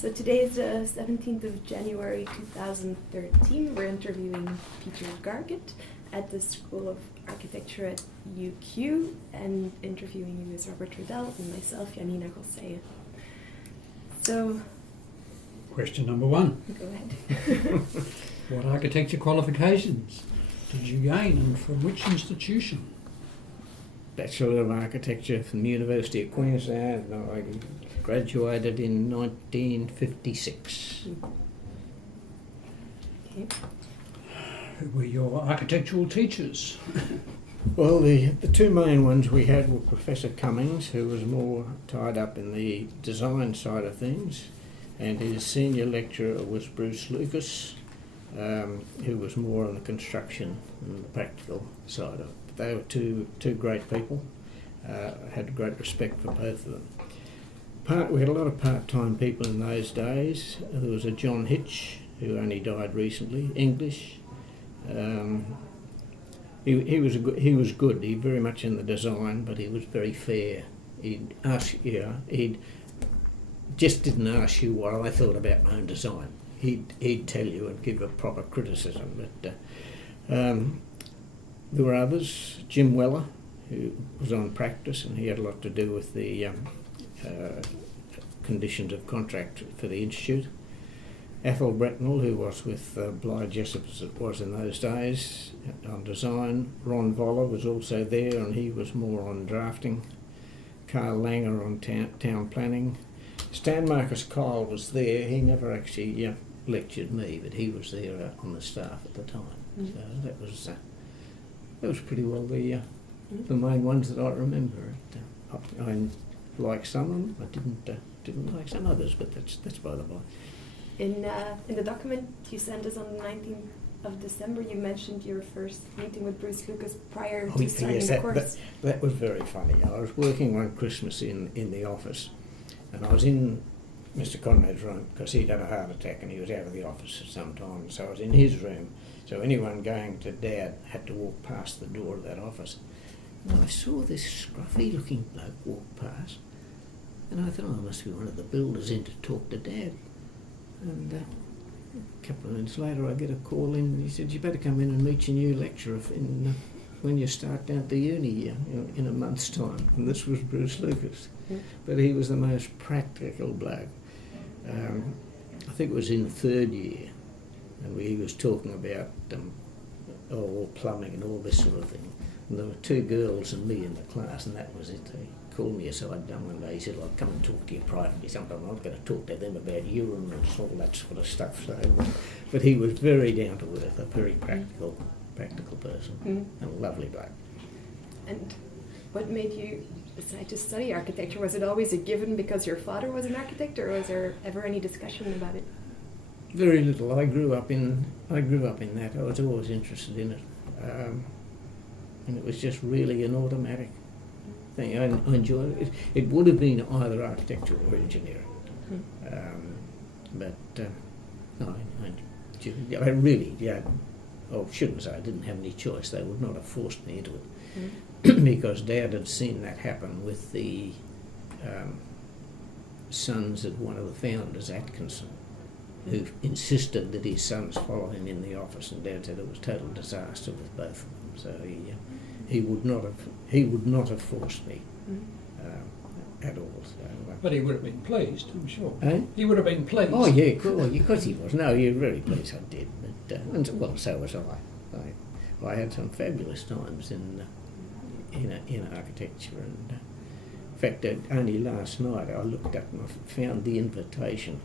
So today is the 17th of January 2013. We're interviewing Peter Gargett at the School of Architecture at UQ, and interviewing you is Robert Riddel and myself, Janina, Gosseye. So, question number one. Go ahead. What architecture qualifications did you gain and from which institution? Bachelor of Architecture from the University of Queensland. I graduated in 1956. Okay. Who were your architectural teachers? Well, the two main ones we had were Professor Cummings, who was more tied up in the design side of things, and his senior lecturer was Bruce Lucas, who was more on the construction and the practical side of it. They were two great people. I had great respect for both of them. We had a lot of part-time people in those days. There was a John Hitch, who only died recently, English. He was good. He very much in the design, but he was very fair. He'd just didn't ask you what I thought about my own design. He'd tell you and give a proper criticism. But there were others. Jim Weller, who was on practice, and he had a lot to do with the conditions of contract for the institute. Athol Bretnell, who was with Bly Jessup as it was in those days on design. Ron Voller was also there, and he was more on drafting. Carl Langer on town planning. Stan Marcus Kyle was there. He never actually lectured me, but he was there on the staff at the time. Mm. So that was pretty well the main ones that I remember. I liked some of them. I didn't like some others, but that's by the by. In the document you sent us on the 19th of December, you mentioned your first meeting with Bruce Lucas prior to starting the course. That was very funny. I was working one Christmas in the office, and I was in Mr. Conrad's room because he'd had a heart attack and he was out of the office at some time. So I was in his room. So anyone going to Dad had to walk past the door of that office. And I saw this scruffy-looking bloke walk past, and I thought, oh, it must be one of the builders in to talk to Dad. And a couple of minutes later I get a call in, and he said, you better come in and meet your new lecturer when you start down at the uni in a month's time. And this was Bruce Lucas. Mm. But he was the most practical bloke. I think it was in third year, and he was talking about plumbing and all this sort of thing. And there were two girls and me in the class, and that was it. He called me aside one day. He said, I'll come and talk to you privately sometime. I'm not going to talk to them about urine and all that sort of stuff. So, but he was very down to earth, a very practical person, and a lovely bloke. And what made you decide to study architecture? Was it always a given because your father was an architect, or was there ever any discussion about it? Very little. I grew up in that. I was always interested in it, and it was just really an automatic thing. I enjoyed it. It would have been either architecture or engineering, but no, I really, shouldn't say I didn't have any choice. They would not have forced me into it, because Dad had seen that happen with the sons of one of the founders, Atkinson, who insisted that his sons follow him in the office, and Dad said it was total disaster with both of them. So he would not have forced me at all. So, but he would have been pleased, I'm sure. Eh? He would have been pleased. Oh yeah, cool. Because he was. No, you're very pleased I did. But well, so was I. I had some fabulous times in architecture, and in fact, only last night I looked up and I found the invitation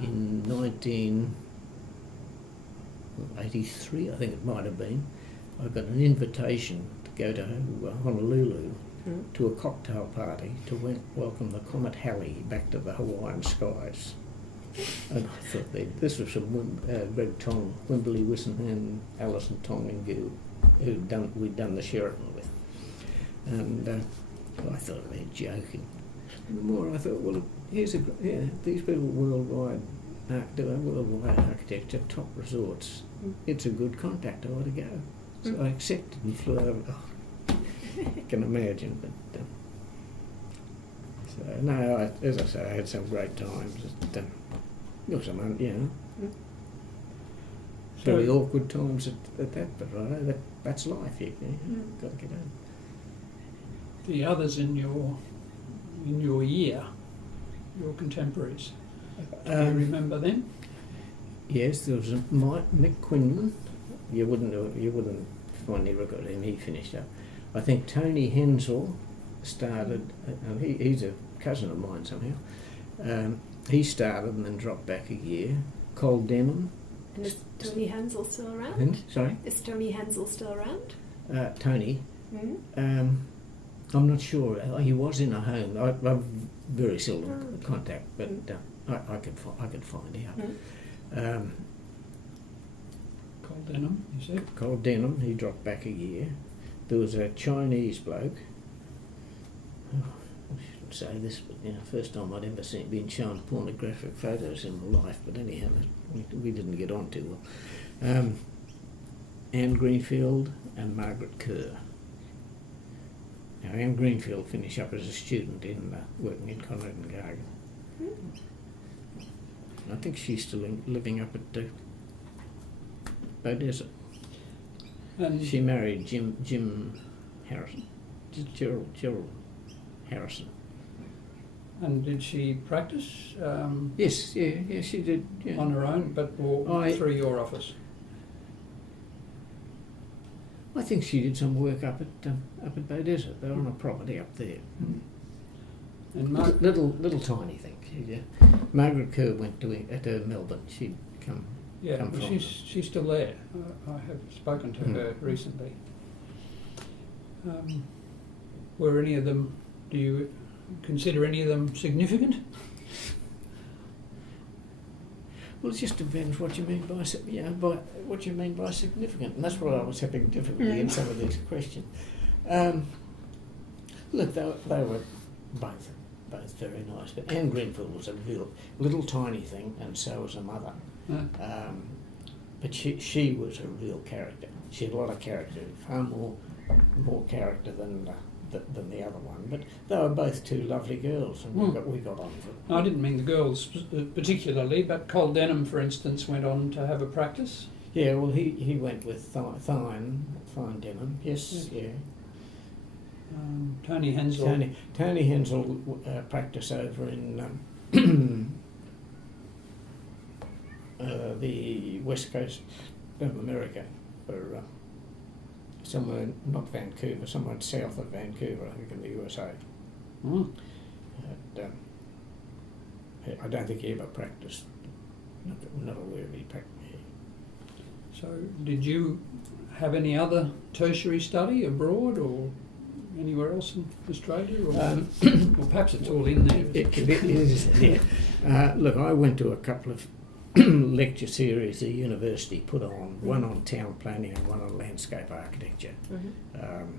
in 1983, I think it might have been. I got an invitation to go to Honolulu to a cocktail party to welcome the Comet Halley back to the Hawaiian skies. And I thought this was from Greg Tong, Wimberley Wisson and Alison Tong and Gu, we'd done the Sheraton with. And I thought they're joking. And the more I thought, well, these people worldwide do worldwide architecture, top resorts. It's a good contact, I ought to go. So I accepted and flew over. Oh, you can imagine. But so no, as I say, I had some great times. Look, someone, you know, Mm. very So- awkward times at that, but right, that's life. You got to get on. The others in your year, your contemporaries, do you remember them? Yes, there was Mick Quinlan. You wouldn't find any record of him. He finished up. I think Tony Hensel started, and he's a cousin of mine somehow. He started and then dropped back a year. Cole Denham. And is Tony Hensel still around? Sorry? Is Tony Hensel still around? Tony. Mm. I'm not sure. He was in a home. I've very seldom Oh. contact, but I could find out. Mm. Cole Denham, you said? Cole Denham, he dropped back a year. There was a Chinese bloke. Oh, I shouldn't say this, but first time I'd ever been shown pornographic photos in my life. But anyhow, we didn't get on too well. Anne Greenfield and Margaret Kerr. Now, Anne Greenfield finished up as a student in working in Conrad and Gargett. Mm. I think she's still living up at Bow Desert. And She married Jim Harrison, Gerald Harrison. And did she practice Yes, yeah, she did. Yeah. on her own, but or through your office? I think she did some work up at Bow Desert. They're on a property up there. And Little tiny thing. Margaret Kerr went to Melbourne. She'd come. yeah, come well, from. she's still there. I have spoken to her recently. Were any of them? Do you consider any of them significant? Well, it just depends what you mean by what you mean by significant, and that's where I was having difficulty in some of these questions. Look, they were both very nice, but Anne Greenfield was a real little tiny thing, and so was her mother. But she was a real character. She had a lot of character, far more character than the other one. But they were both two lovely girls, and we got on with it. I didn't mean the girls particularly, but Cole Denham, for instance, went on to have a practice. Yeah, well, he went with Thine Denham. Yes, yeah. Tony Hensel. Tony Hensel practiced over in the west coast of America, for somewhere, not Vancouver, somewhere south of Vancouver, I think, in the USA. Mm. I don't think he ever practiced. Not aware of he practiced. So, did you have any other tertiary study abroad or anywhere else in Australia? Or, well, perhaps it's all in there. It is, yeah. Look, I went to a couple of lecture series the university put on, one on town planning and one on landscape architecture. Mm-hmm.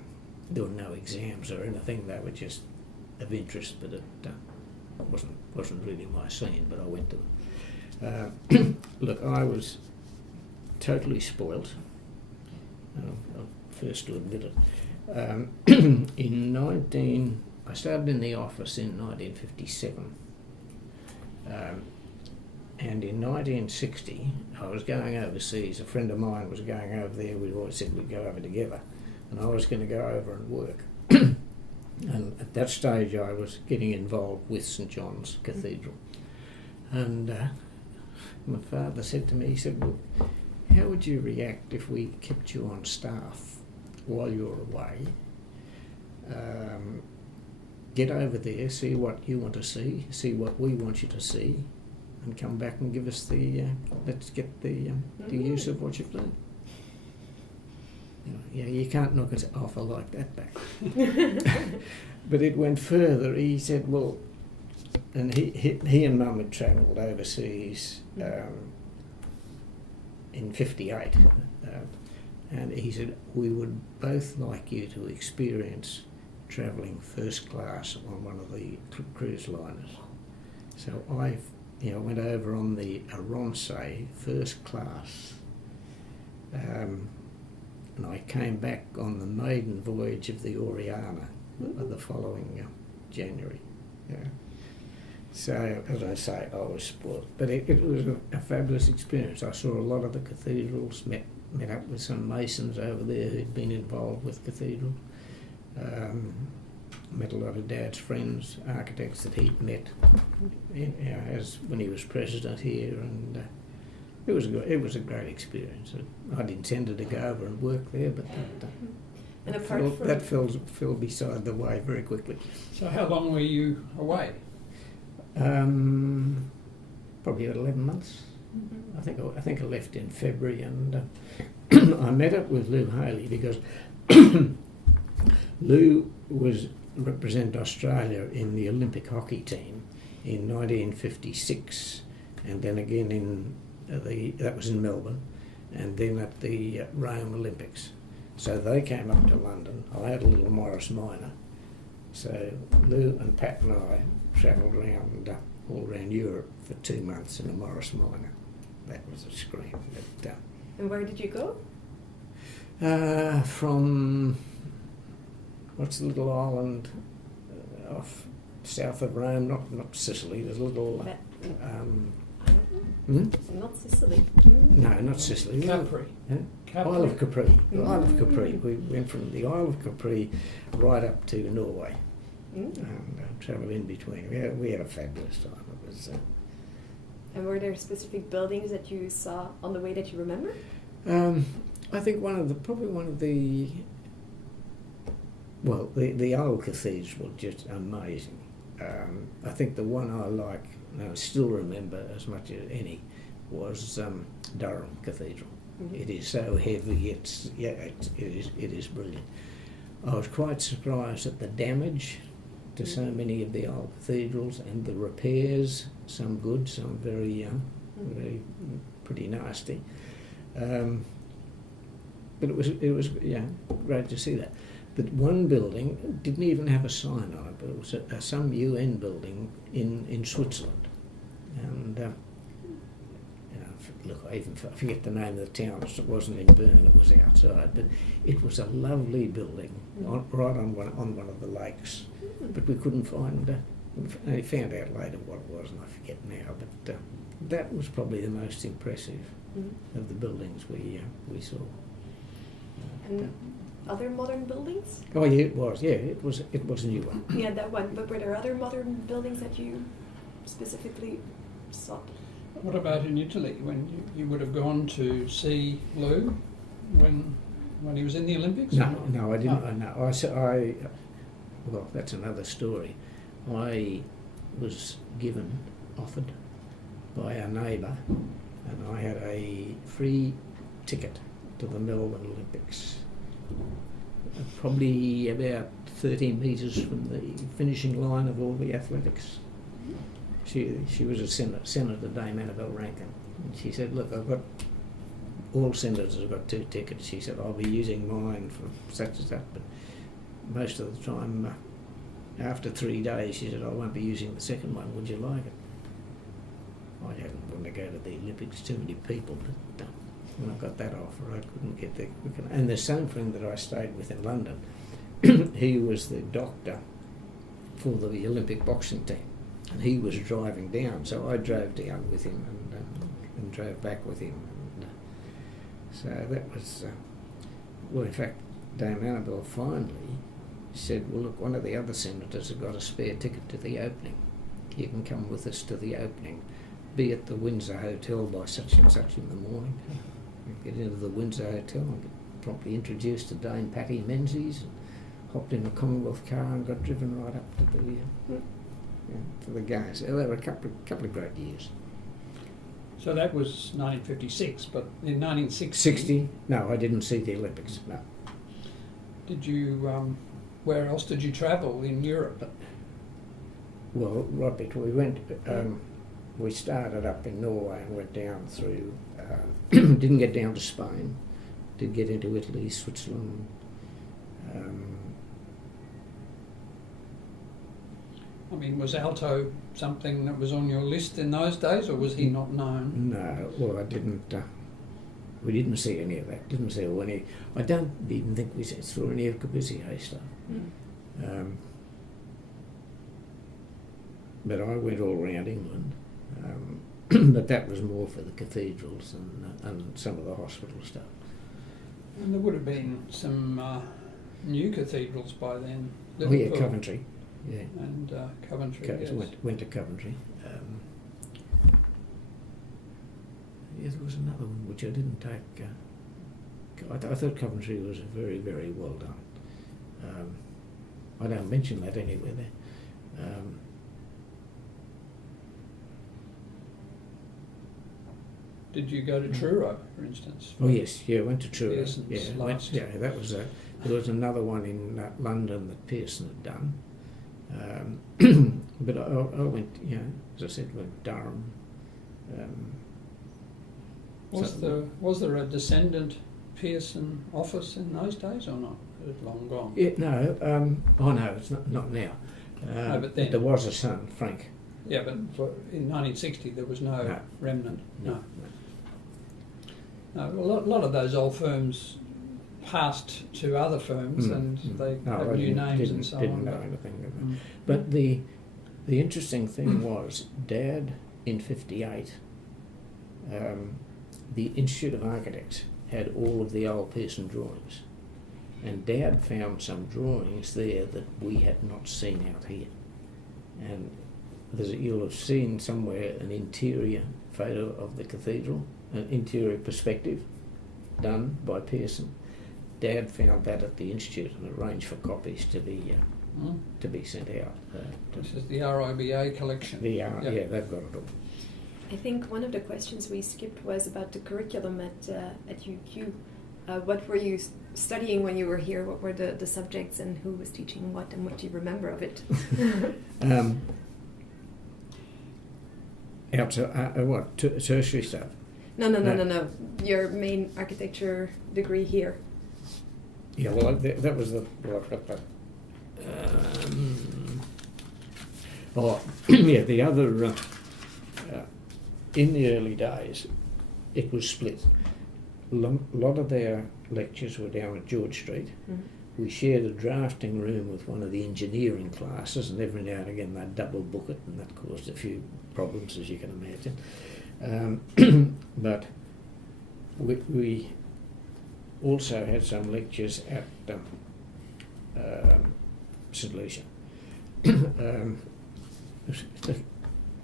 There were no exams or anything, they were just of interest, but it wasn't really my scene, but I went to them. Look, I was totally spoilt. I'm first to admit it. I started in the office in 1957. And in 1960, I was going overseas. A friend of mine was going over there. We'd always said we'd go over together. And I was going to go over and work. And at that stage, I was getting involved with St John's Cathedral. And my father said to me, he said, "Look, how would you react if we kept you on staff while you're away? Get over there, see what you want to see what we want you to see, and come back and give us let's get the use of what you've learned." You can't knock an offer like that back. But it went further. He said, well, and he and Mum had travelled overseas in '58, and he said, we would both like you to experience travelling first class on one of the cruise liners. So I went over on the Gosseye first class, and I came back on the maiden voyage of the Oriana the following January. Yeah. So, as I say, I was spoiled. But it was a fabulous experience. I saw a lot of the cathedrals, met up with some masons over there who'd been involved with cathedrals. Met a lot of Dad's friends, architects that he'd met as when he was president here, and it was a great experience. I'd intended to go over and work there, but that fell beside the way very quickly. So how long were you away? Probably about 11 months. Mm-hmm. I think I left in February, and I met up with Lou Haley because Lou was represent Australia in the Olympic hockey team in 1956, and then again that was in Melbourne, and then at the Rome Olympics. So they came up to London. I had a little Morris Minor. So Lou and Pat and I travelled around all around Europe for 2 months in a Morris Minor. That was a scream. But, and where did you go? From what's the little island off south of Rome? Not Sicily. There's a little. Not Sicily. No, not Sicily. Capri. Capri. Isle of Capri. The Isle of Capri. We went from the Isle of Capri right up to Norway and travelled in between. We had a fabulous time. It was. And were there specific buildings that you saw on the way that you remember? I think probably one of the old cathedrals was just amazing. I think the one I like, and I still remember as much as any, was Durham Cathedral. Mm-hmm. It is so heavy. It is brilliant. I was quite surprised at the damage to so many of the old cathedrals and the repairs. Some good, some very pretty nasty. But it was great to see that. But one building didn't even have a sign on it, but it was some UN building in Switzerland. And look, I forget the name of the town. It wasn't in Bern, it was outside. But it was a lovely building right on one of the lakes. But we couldn't find. I found out later what it was, and I forget now. But that was probably the most impressive of the buildings we saw. And other modern buildings? Oh yeah, it was. Yeah, it was a new one. Yeah, that one. But were there other modern buildings that you specifically saw? What about in Italy, when you would have gone to see Lou when he was in the Olympics? No, I didn't. Oh. No, well, that's another story. I was offered by a neighbour, and I had a free ticket to the Melbourne Olympics. Probably about 30 metres from the finishing line of all the athletics. She was a Senator Dame Annabel Rankin. And she said, look, all senators have got 2 tickets. She said, I'll be using mine for such and such, but most of the time, after 3 days, she said, I won't be using the second one. Would you like it? I didn't want to go to the Olympics, too many people, but when I got that offer, I couldn't get there quick enough. And the same friend that I stayed with in London, he was the doctor for the Olympic boxing team. And he was driving down, so I drove down with him and drove back with him. And, so that was, in fact, Dame Annabel finally said, well, look, one of the other senators has got a spare ticket to the opening. You can come with us to the opening. Be at the Windsor Hotel by such and such in the morning. Get into the Windsor Hotel and get promptly introduced to Dame Patty Menzies, and hopped in a Commonwealth car and got driven right up to the games. There were a couple of great years. So that was 1956, but in 1960... 60? No, I didn't see the Olympics, no. Did you... where else did you travel in Europe? Well, Robert, we went... we started up in Norway and went down through... didn't get down to Spain. Did get into Italy, Switzerland... I mean, was Alto something that was on your list in those days, or was he not known? No, well, I didn't. We didn't see any of that. Didn't see any. I don't even think we saw any of Corbusier's stuff. but I went all around England. But that was more for the cathedrals and some of the hospital stuff. And there would have been some new cathedrals by then. Oh yeah, Coventry. Yeah. And Coventry. Yes. Went to Coventry. Yeah, there was another one which I didn't take. I thought Coventry was very, very well done. I don't mention that anywhere there. Did you go to Truro, for instance? Oh yes, yeah, I went to Truro. Pearson's That was there was another one in London that Pearson had done. But I went, as I said, went Durham. Was there a descendant Pearson office in those days or not? It had long gone. Yeah, no, no, it's not now. No, but then there was a son, Frank. Yeah, but in 1960 there was no remnant. No. A lot of those old firms passed to other firms and they had new names and so on. Didn't know anything of it. But the interesting thing was, Dad in '58, the Institute of Architects had all of the old Pearson drawings, and Dad found some drawings there that we had not seen out here. And you'll have seen somewhere an interior photo of the cathedral, an interior perspective done by Pearson. Dad found that at the Institute and arranged for copies to be sent out. This is the RIBA collection. Yeah, they've got it all. I think one of the questions we skipped was about the curriculum at UQ. What were you studying when you were here? What were the subjects and who was teaching what, and what do you remember of it? Tertiary stuff? No. Your main architecture degree here. Yeah, well, that was the... the other... in the early days, it was split. A lot of their lectures were down at George Street. We shared a drafting room with one of the engineering classes, and every now and again they'd double book it, and that caused a few problems, as you can imagine. But we also had some lectures at St Lucia.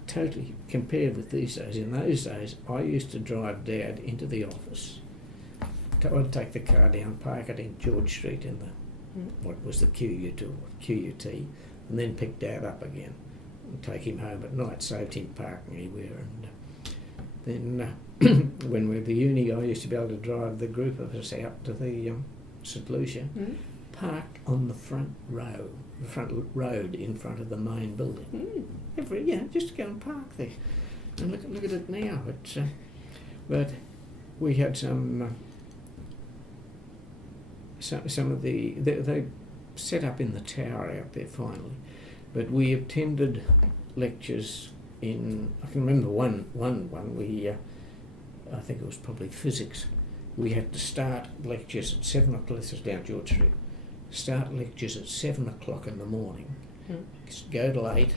Totally compared with these days. In those days, I used to drive Dad into the office. I'd take the car down, park it in George Street in the what was the QUT, and then pick Dad up again and take him home at night. Saved him parking anywhere. And then when we were at the uni, I used to be able to drive the group of us out to the St Lucia, parked on the front road in front of the main building. Just to go and park there. And look at it now. But we had some of they set up in the tower out there finally. But we attended lectures in, I can remember one we, I think it was probably physics. We had to start lectures at 7 o'clock, this is down George Street, start lectures at 7 o'clock in the morning, go till 8,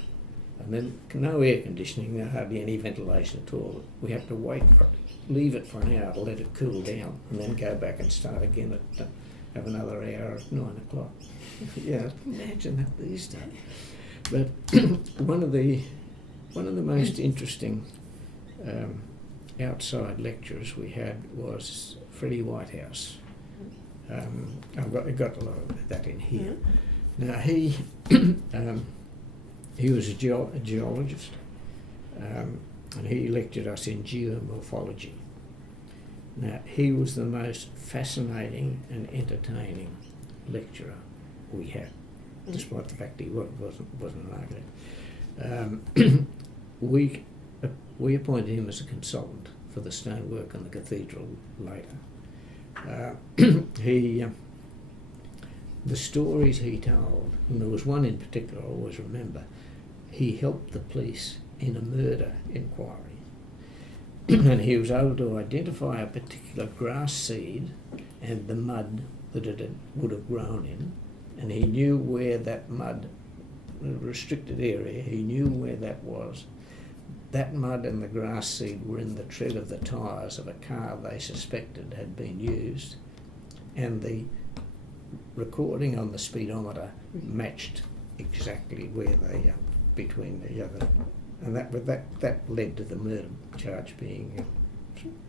and then no air conditioning, no hardly any ventilation at all. We had to leave it for an hour to let it cool down, and then go back and start again at have another hour at 9 o'clock. Imagine that these days. But one of the most interesting outside lecturers we had was Freddie Whitehouse. I've got a lot of that in here. Now he was a geologist, and he lectured us in geomorphology. Now he was the most fascinating and entertaining lecturer we had, despite the fact he wasn't an architect. We appointed him as a consultant for the stonework and the cathedral later. The stories he told, and there was one in particular I always remember, he helped the police in a murder inquiry. And he was able to identify a particular grass seed and the mud that it would have grown in, and he knew where that mud restricted area. He knew where that was. That mud and the grass seed were in the tread of the tyres of a car they suspected had been used, and the recording on the speedometer matched exactly where they between the other, and that led to the murder charge being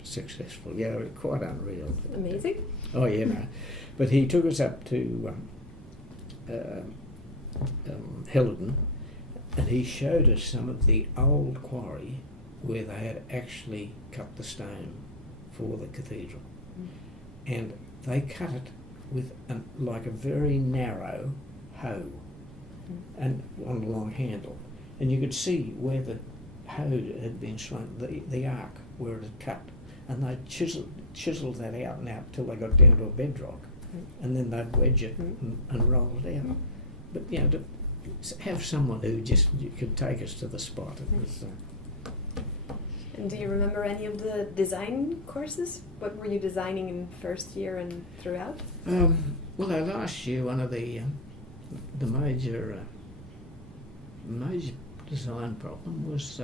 successful. Yeah, quite unreal. Amazing. Oh yeah, no. But he took us up to Helidon, and he showed us some of the old quarry where they had actually cut the stone for the cathedral, and they cut it with like a very narrow hoe and on a long handle, and you could see where the hoe had been shrunk, the arc where it had cut, and they chiselled that out and out till they got down to a bedrock, and then they'd wedge it and roll it out. But you know, to have someone who just could take us to the spot, it was. And do you remember any of the design courses? What were you designing in first year and throughout? Well, last year one of the major design problem was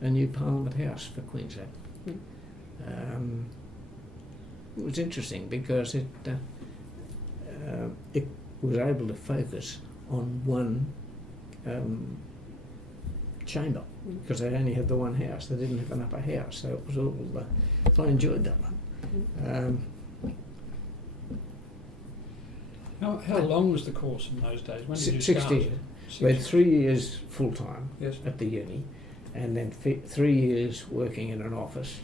a new Parliament House for Queensland. It was interesting because it was able to focus on one chamber, because they only had the one house. They didn't have an upper house, so it was all. I enjoyed that one. How long was the course in those days? When did you 6 start? years. We had 3 years full time Yes. at the uni, and then 3 years working in an office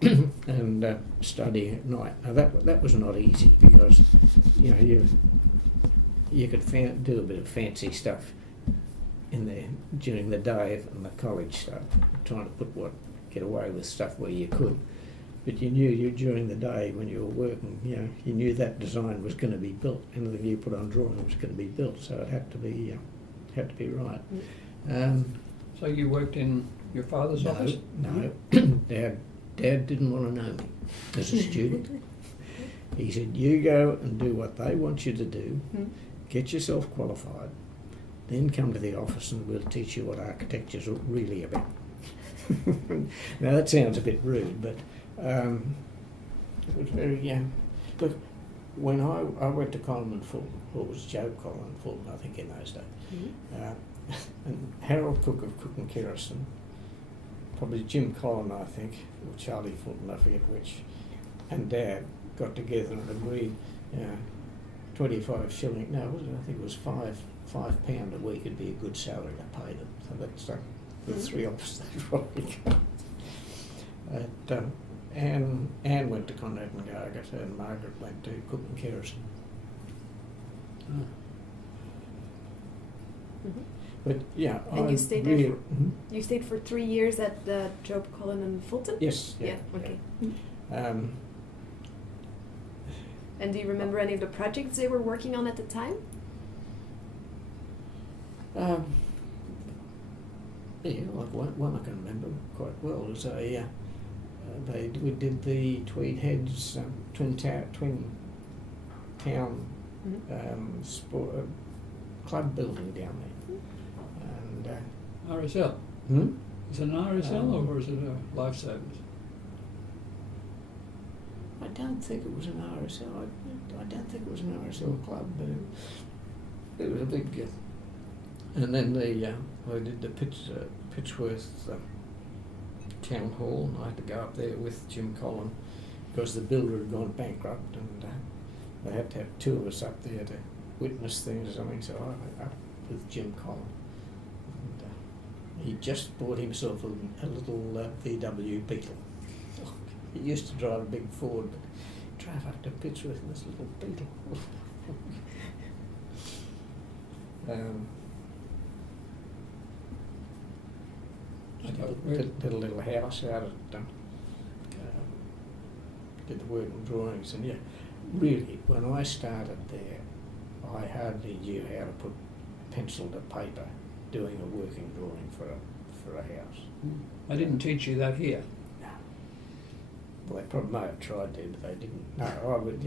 and studying at night. Now that was not easy, because you know you could do a bit of fancy stuff in there during the day and the college stuff, trying to get away with stuff where you could. But you knew during the day when you were working, you know, you knew that design was going to be built. Anything you put on drawing was going to be built, so it had to be right. So you worked in your father's office? No. Dad didn't want to know me as a student. He said, "You go and do what they want you to do. Get yourself qualified. Then come to the office and we'll teach you what architecture's really about." Now that sounds a bit rude, but it was very. Look, when I went to Colin and Fulton, or it was Joe Colin and Fulton, I think, in those days, and Harold Cook of Cook and Kerrison, probably Jim Colin, I think, or Charlie Fulton, I forget which, and Dad got together and agreed, 25 shilling. No, I think it was £5 a week would be a good salary to pay them. So that's the three of us that right. Anne went to Conrad and Gargett, and Margaret went to Cook and Kerrison. But yeah, and you stayed there. You stayed for 3 years at the Job Cullen and Fulton. Yes. Yeah. Okay. Yeah. And do you remember any of the projects they were working on at the time? Yeah, like one I can remember quite well was we did the Tweed Heads twin town sport club building down there, and RSL. Is it an RSL or is it a lifesavers? I don't think it was an RSL. I don't think it was an RSL club, but it was a big. And then I did the Pitchworth Town Hall, and I had to go up there with Jim Collin because the builder had gone bankrupt, and they had to have two of us up there to witness things or something. So I went up with Jim Collin, and he just bought himself a little VW Beetle. He used to drive a big Ford, but drive up to Pitchworth in this little Beetle. Did a little house out at, did the work and drawings, and yeah, really, when I started there, I hardly knew how to put pencil to paper doing a working drawing for a house. I didn't teach you that here. No. Well, they probably might have tried to, but they didn't. No, I would,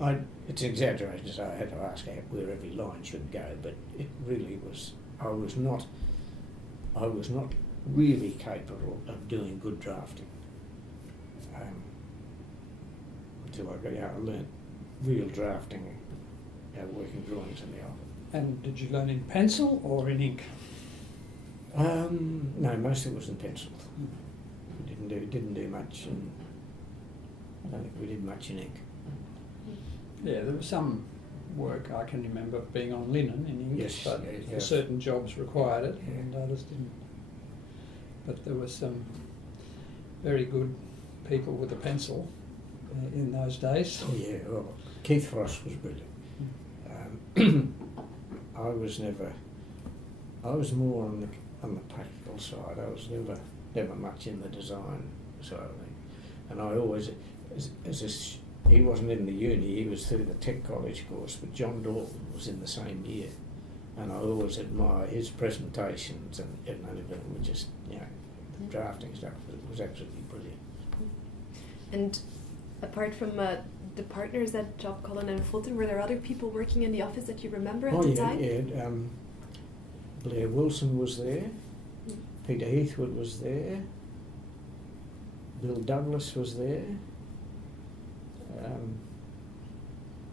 It's an exaggeration to say I had to ask where every line should go, but it really was. I was not really capable of doing good drafting until I learnt real drafting, working drawings in the office. And did you learn in pencil or in ink? No, most of it was in pencil. We didn't do much, and I don't think we did much in ink. Yeah, there was some work I can remember being on linen in ink, Yes, but yeah. certain jobs required it, Yeah. and others didn't. But there were some very good people with a pencil in those days. Oh yeah, well, Keith Frost was brilliant. I was more on the practical side. I was never much in the design side of things. And I always, he wasn't in the uni, he was through the tech college course, but John Dalton was in the same year. And I always admire his presentations and everything were just, the drafting stuff was absolutely brilliant. And apart from the partners at Job Cullen and Fulton, were there other people working in the office that you remember at the time? Yeah. Blair Wilson was there, Peter Heathwood was there, Bill Douglas was there,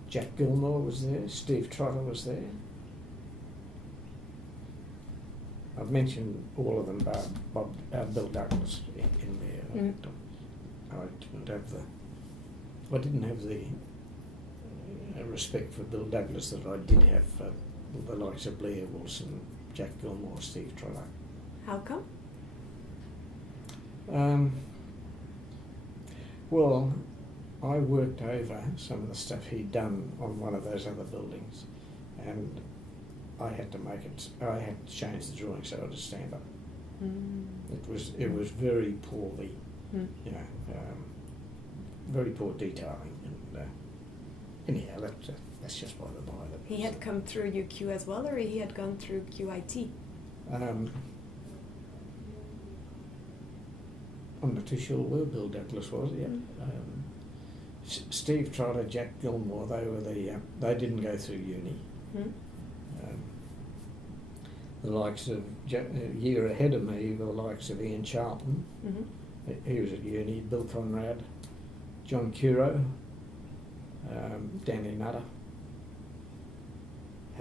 Jack Gilmore was there, Steve Trotter was there. I've mentioned all of them, but Bill Douglas in there. I didn't have the respect for Bill Douglas that I did have for the likes of Blair Wilson, Jack Gilmore, Steve Trotter. How come? Well, I worked over some of the stuff he'd done on one of those other buildings, and I had to change the drawing so it would stand up. It was very poorly, very poor detailing, and anyhow, that's just by the by. He had come through UQ as well, or he had gone through QIT? I'm not too sure where Bill Douglas was. Yeah, Steve Trotter, Jack Gilmore, they didn't go through uni. The likes of a year ahead of me, the likes of Ian Charlton, he was at uni. Bill Conrad, John Curo, Danny Nutter,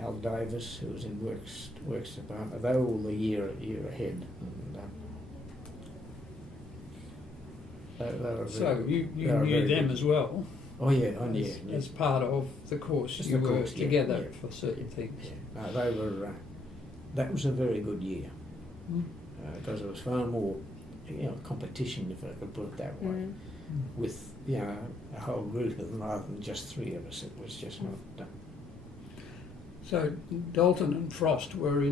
Hal Davis, who was in Works Department. They were all the year ahead. And, they were So you knew knew them good as well? Oh yeah, I knew. As part of the course, Just you the were course, together for certain things. Yeah. No, they were. That was a very good year because there was far more, competition, if I could put it that way, with a whole group of them rather than just three of us. It was just not. So Dalton and Frost were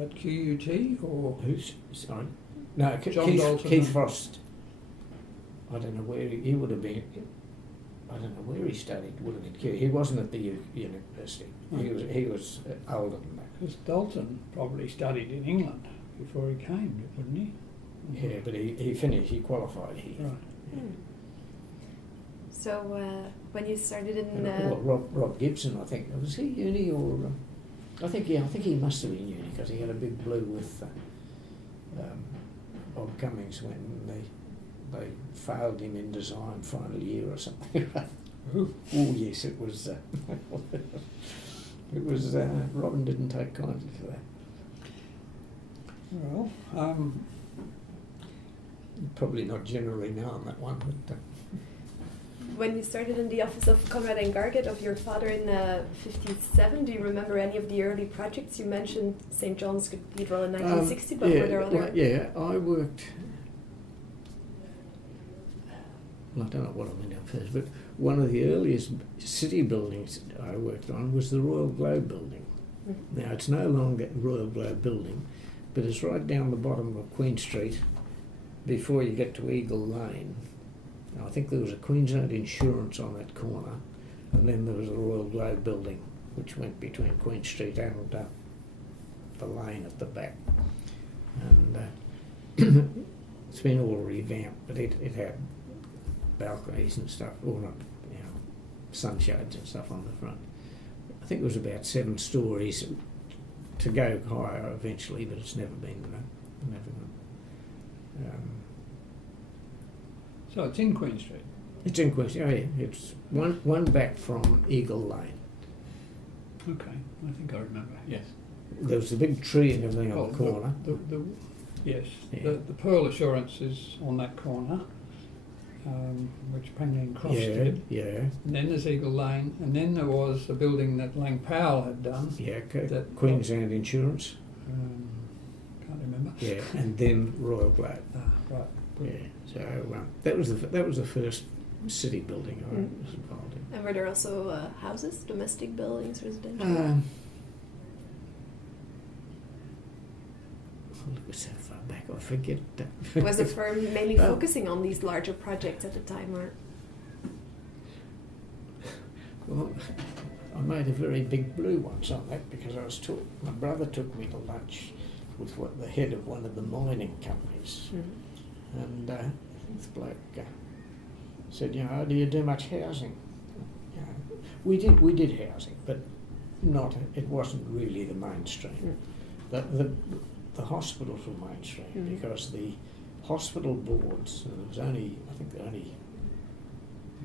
at QUT, or Who's sorry? No, John Dalton Keith Frost. I don't know where he would have been. I don't know where he studied. Would have been Kew. He wasn't at the university. He was older than that. Because Dalton probably studied in England before he came, wouldn't he? Yeah, but he finished. He qualified here. Right. So when you started in Rob Gibson, I think, was he uni or? I think he must have been uni because he had a big blue with Bob Cummings when they failed him in design final year or something. Oh yes, it was. It was. Robin didn't take kindly to that. Well, probably not generally known, that one, but. When you started in the office of Conrad and Gargett, of your father in '57, do you remember any of the early projects? You mentioned St. John's Cathedral in 1960, but were there other? Well, yeah, I worked. I don't know what I went up first, but one of the earliest city buildings I worked on was the Royal Globe building. Now, it's no longer Royal Globe building, but it's right down the bottom of Queen Street before you get to Eagle Lane. Now, I think there was a Queensland Insurance on that corner, and then there was a Royal Globe building, which went between Queen Street and the lane at the back. And it's been all revamped, but it had balconies and stuff, or not, sunshades and stuff on the front. I think it was about 7 stories to go higher eventually, but it's never been So it's in Queen Street. it's in Queen. Oh yeah, it's one back from Eagle Lane. Okay, I think I remember. Yes. There was the big tree and everything on the corner. Yes. Yeah. The Pearl Assurance is on that corner, which Pangling Cross did. Yeah. And then there's Eagle Lane, and then there was a building that Lang Powell had done. Yeah, That- Queensland Insurance. Can't remember. Yeah, and then Royal Globe. Right. Yeah, so that was the first city building I was involved in. And were there also houses, domestic buildings, residential? Look, it's so far back, I forget. Was the firm mainly Well- focusing on these larger projects at the time, or? Well, I made a very big blue once on that because my brother took me to lunch with the head of one of the mining companies, and this bloke said, you know, do you do much housing? You know, we did housing, but it wasn't really the mainstream. The hospitals were mainstream because the hospital boards, there was only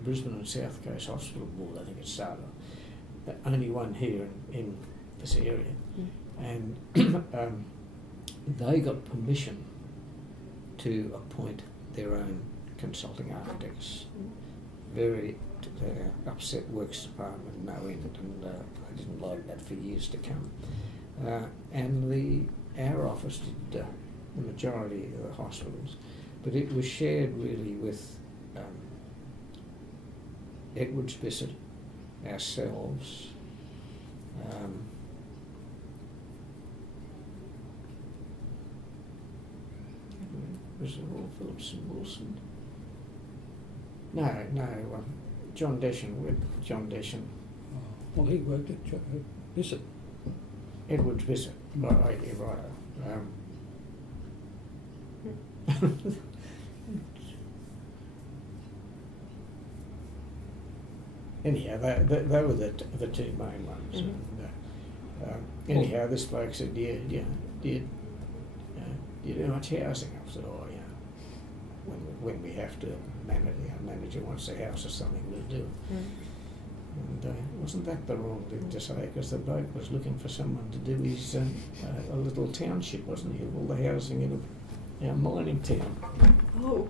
Brisbane and South Coast Hospital Board, I think it started, only one here in this area, and they got permission to appoint their own consulting architects. Very upset Works Department, no end, and I didn't like that for years to come. And our office did the majority of the hospitals, but it was shared really with Edwards Bissett, ourselves, was it all Phillips and Wilson? No, John Deschen, with John Deschen. Well, he worked at Bissett. Edwards Bissett, right. Anyhow, they were the two main ones. And, anyhow, this bloke said, do you do much housing? I said, oh yeah, when we have to manage, our manager wants a house or something, we'll do it. And wasn't that the wrong thing to say? Because the bloke was looking for someone to do his a little township, wasn't he, of all the housing in our mining town. Oh.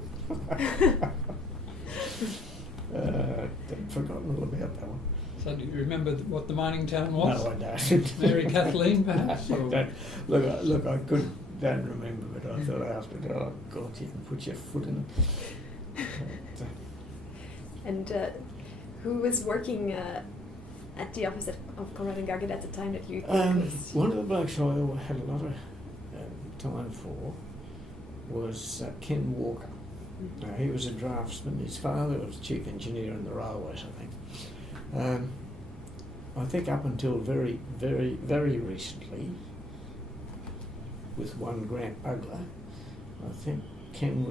I'd forgotten all about that one. So do you remember what the mining town was? No, I don't. Mary Kathleen, perhaps? No, I don't. Look, I don't remember, but I thought after, oh God, you can put your foot in it. And who was working at the office of Conrad and Gargett at the time that you was? One of the blokes I had a lot of time for was Ken Walker. He was a draftsman. His father was chief engineer in the railways, I think. I think up until very, very, very recently, with one Grant Bugler, I think Ken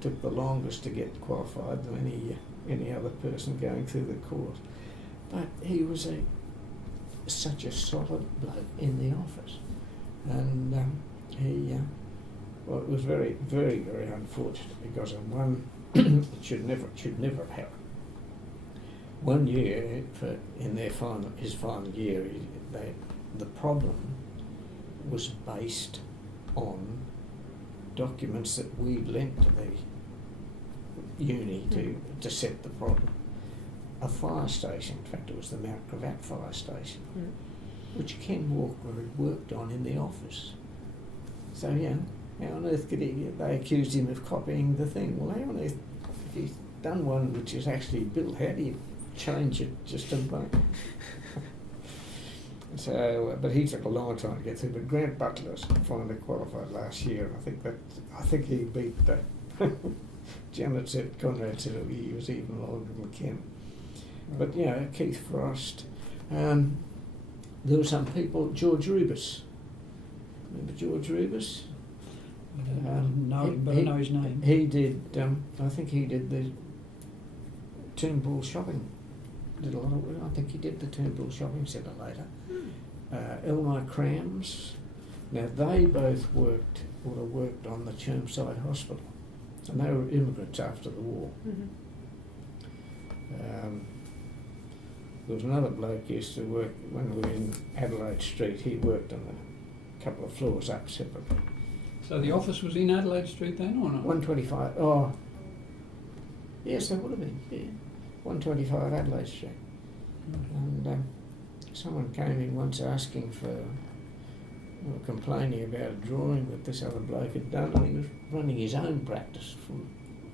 took the longest to get qualified than any other person going through the course. But he was such a solid bloke in the office, and well, it was very, very, very unfortunate because of one. It should never have happened. One year, in his final year, the problem was based on documents that we lent to the uni to set the problem. A fire station, in fact it was the Mount Gravatt fire station, which Ken Walker had worked on in the office. So yeah, how on earth they accused him of copying the thing? Well, how on earth, if he's done one which is actually built, how do you change it just a bit? So, but he took a long time to get through. But Grant Butler's finally qualified last year. I think he beat Janet said, Conrad said he was even longer than Ken. But yeah, Keith Frost. There were some people. George Rubis. Remember George Rubis? I don't know him, but I know his name. He did. I think he did the Toombul shopping did a lot of work. I think he did the Turnbull Shopping Centre later. Elmire Crams. Now they both worked on the Chermside Hospital, and they were immigrants after the war. Mm-hmm. There was another bloke who used to work when we were in Adelaide Street. He worked on a couple of floors up separately. So the office was in Adelaide Street then, or not? 125. Oh, yes, there would have been. Yeah, 125 Adelaide Street. And someone came in once asking for, complaining about a drawing that this other bloke had done, and he was running his own practice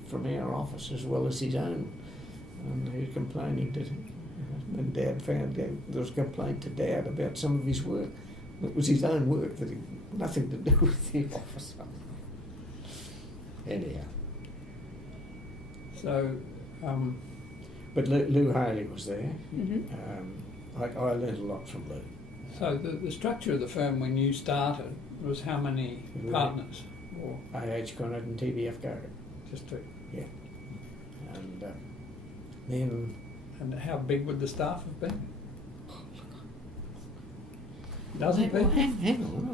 from our office as well as his own. And he was complaining to, and Dad found out there was a complaint to Dad about some of his work. It was his own work that had nothing to do with the office. Anyhow. So, but Lou Haley was there. Mm-hmm. I learned a lot from Lou. So the structure of the firm when you started was how many partners? Or A.H. Conrad and TBF Gargett. Just two. Yeah. And then... And how big would the staff have been? Dozen Well, people? hang on.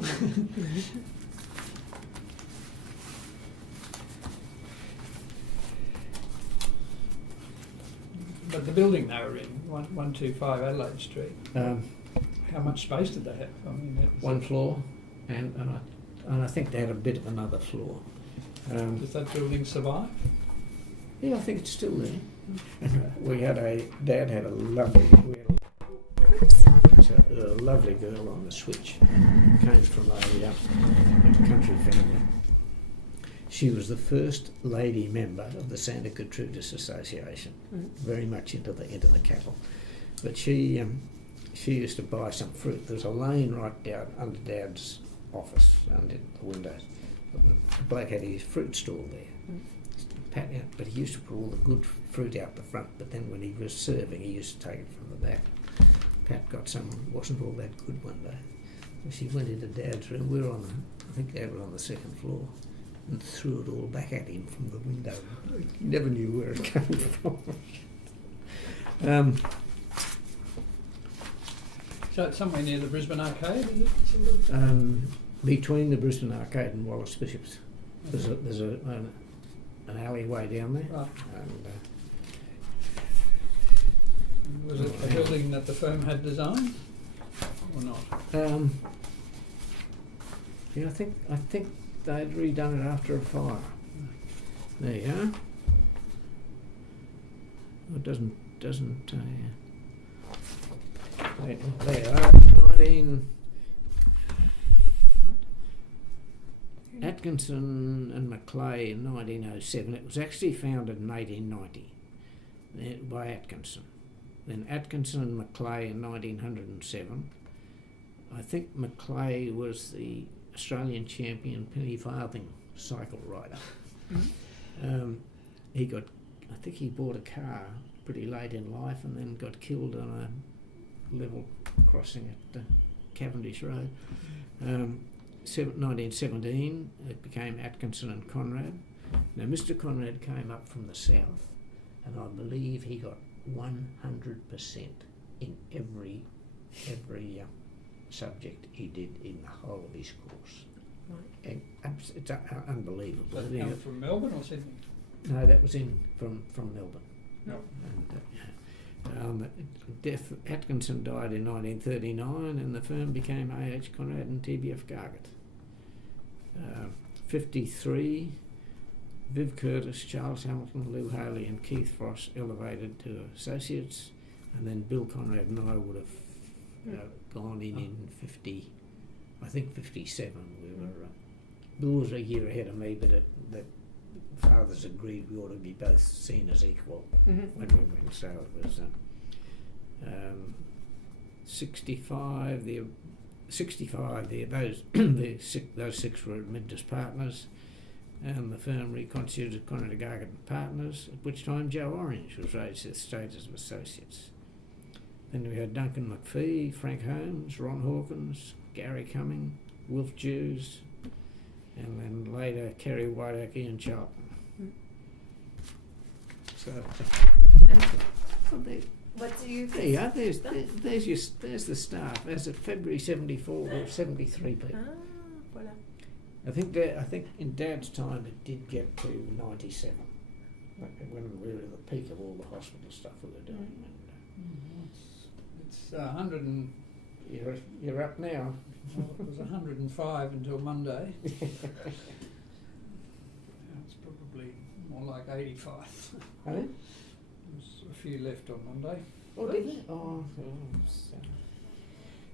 But the building they were in, 125 Adelaide Street, how much space did they have? I mean, it was One floor, and I think they had a bit of another floor. does that building survive? Yeah, I think it's still there. Dad had a lovely girl on the switch. Came from a country family. She was the first lady member of the Santa Gertrudis Association, very much into the cattle. But she used to buy some fruit. There was a lane right down under Dad's office, under the windows. The bloke had his fruit stall there. But he used to put all the good fruit out the front, but then when he was serving, he used to take it from the back. Pat got some, wasn't all that good one day. She went into Dad's room. I think Dad was on the second floor, and threw it all back at him from the window. He never knew where it came from. So it's somewhere near the Brisbane Arcade, is it? Sort of? Between the Brisbane Arcade and Wallace Bishop's, there's an alleyway down there. Right. And, Was it a building that the firm had designed, or not? yeah, I think they'd redone it after a fire. There you are. It doesn't. There you are. 19. Atkinson and Macleay in 1907. It was actually founded in 1890 by Atkinson. Then Atkinson and Macleay in 1907. I think Macleay was the Australian champion penny farthing cycle rider. Mm-hmm. I think he bought a car pretty late in life and then got killed on a level crossing at Cavendish Road. 1917, it became Atkinson and Conrad. Now, Mr. Conrad came up from the south, and I believe he got 100% in every subject he did in the whole of his course. Right. It's unbelievable. Did that come from Melbourne or Sydney? No, that was from Melbourne. No. And, Atkinson died in 1939, and the firm became A.H. Conrad and TBF Gargett. 53, Viv Curtis, Charles Hamilton, Lou Haley and Keith Frost elevated to associates, and then Bill Conrad and I would have gone in 50, I think 57. Bill was a year ahead of me, but the fathers agreed we ought to be both seen as equal when we went, so it was 65. Those six were admitted as partners, and the firm reconstituted Conrad and Gargett and partners, at which time Joe Orange was raised to the status of associates. Then we had Duncan McPhee, Frank Holmes, Ron Hawkins, Gary Cumming, Wilf Jews, and then later Kerry Whiteoak, Ian Charlton. So What do you There think? you are. There's the staff. As of February 74, there were 73 people. Voilà. I think in Dad's time it did get to 97. When we were at the peak of all the hospital stuff we were doing. It's 100 and... You're up now. Well, it was 105 until Monday. Now it's probably more like 85. Hey? There was a few left on Monday. Oh, did they?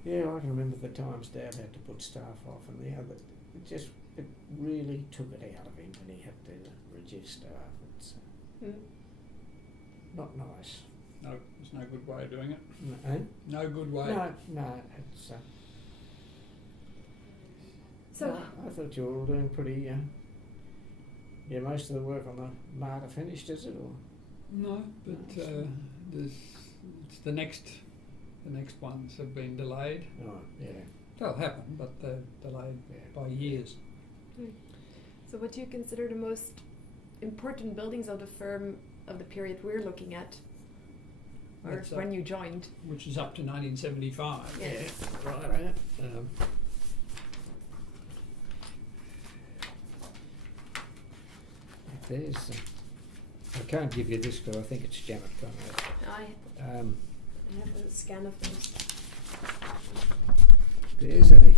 Yeah, I can remember the times Dad had to put staff off, and it really took it out of him when he had to reduce staff. It's not nice. No, there's no good way of doing it. Eh? No good way. No, it's. So I thought you were all doing pretty. Yeah, most of the work on the MARTA finished, is it? Or? No, but it's the next ones have been delayed. Oh, yeah. They'll happen, but they're delayed by years. So what do you consider the most important buildings of the firm of the period we're looking at? Or That's when you joined? Which is up to 1975. Yeah. Right. There's. I can't give you this because I think it's Janet Conrad. I have a scan of those. There's a.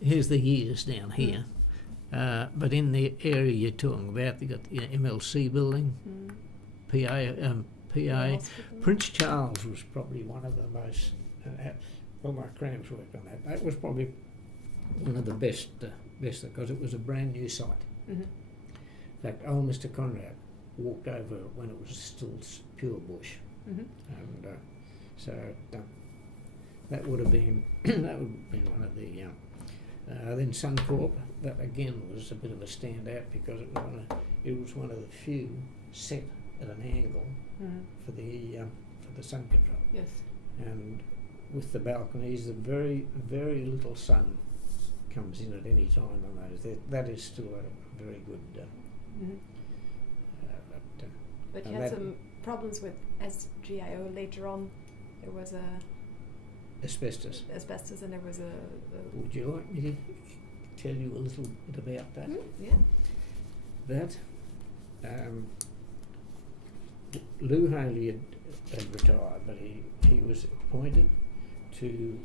Here's the years down here. But in the area you're talking about, you've got the MLC building, PA. Prince Charles was probably one of the most. Well, my crams worked on that. That was probably one of the best because it was a brand new site. Mm-hmm. In fact, old Mr. Conrad walked over it when it was still pure bush, and so that would have been one of the. Then Suncorp, that again was a bit of a standout because it was one of the few set at an angle for the sun control. Yes. And with the balconies, the very, very little sun comes in at any time on those. That is still a very good. But you had some problems with SGIO later on. There was asbestos, and there was a Would you like me to tell you a little bit about that? Yeah. That Lou Haley had retired, but he was appointed to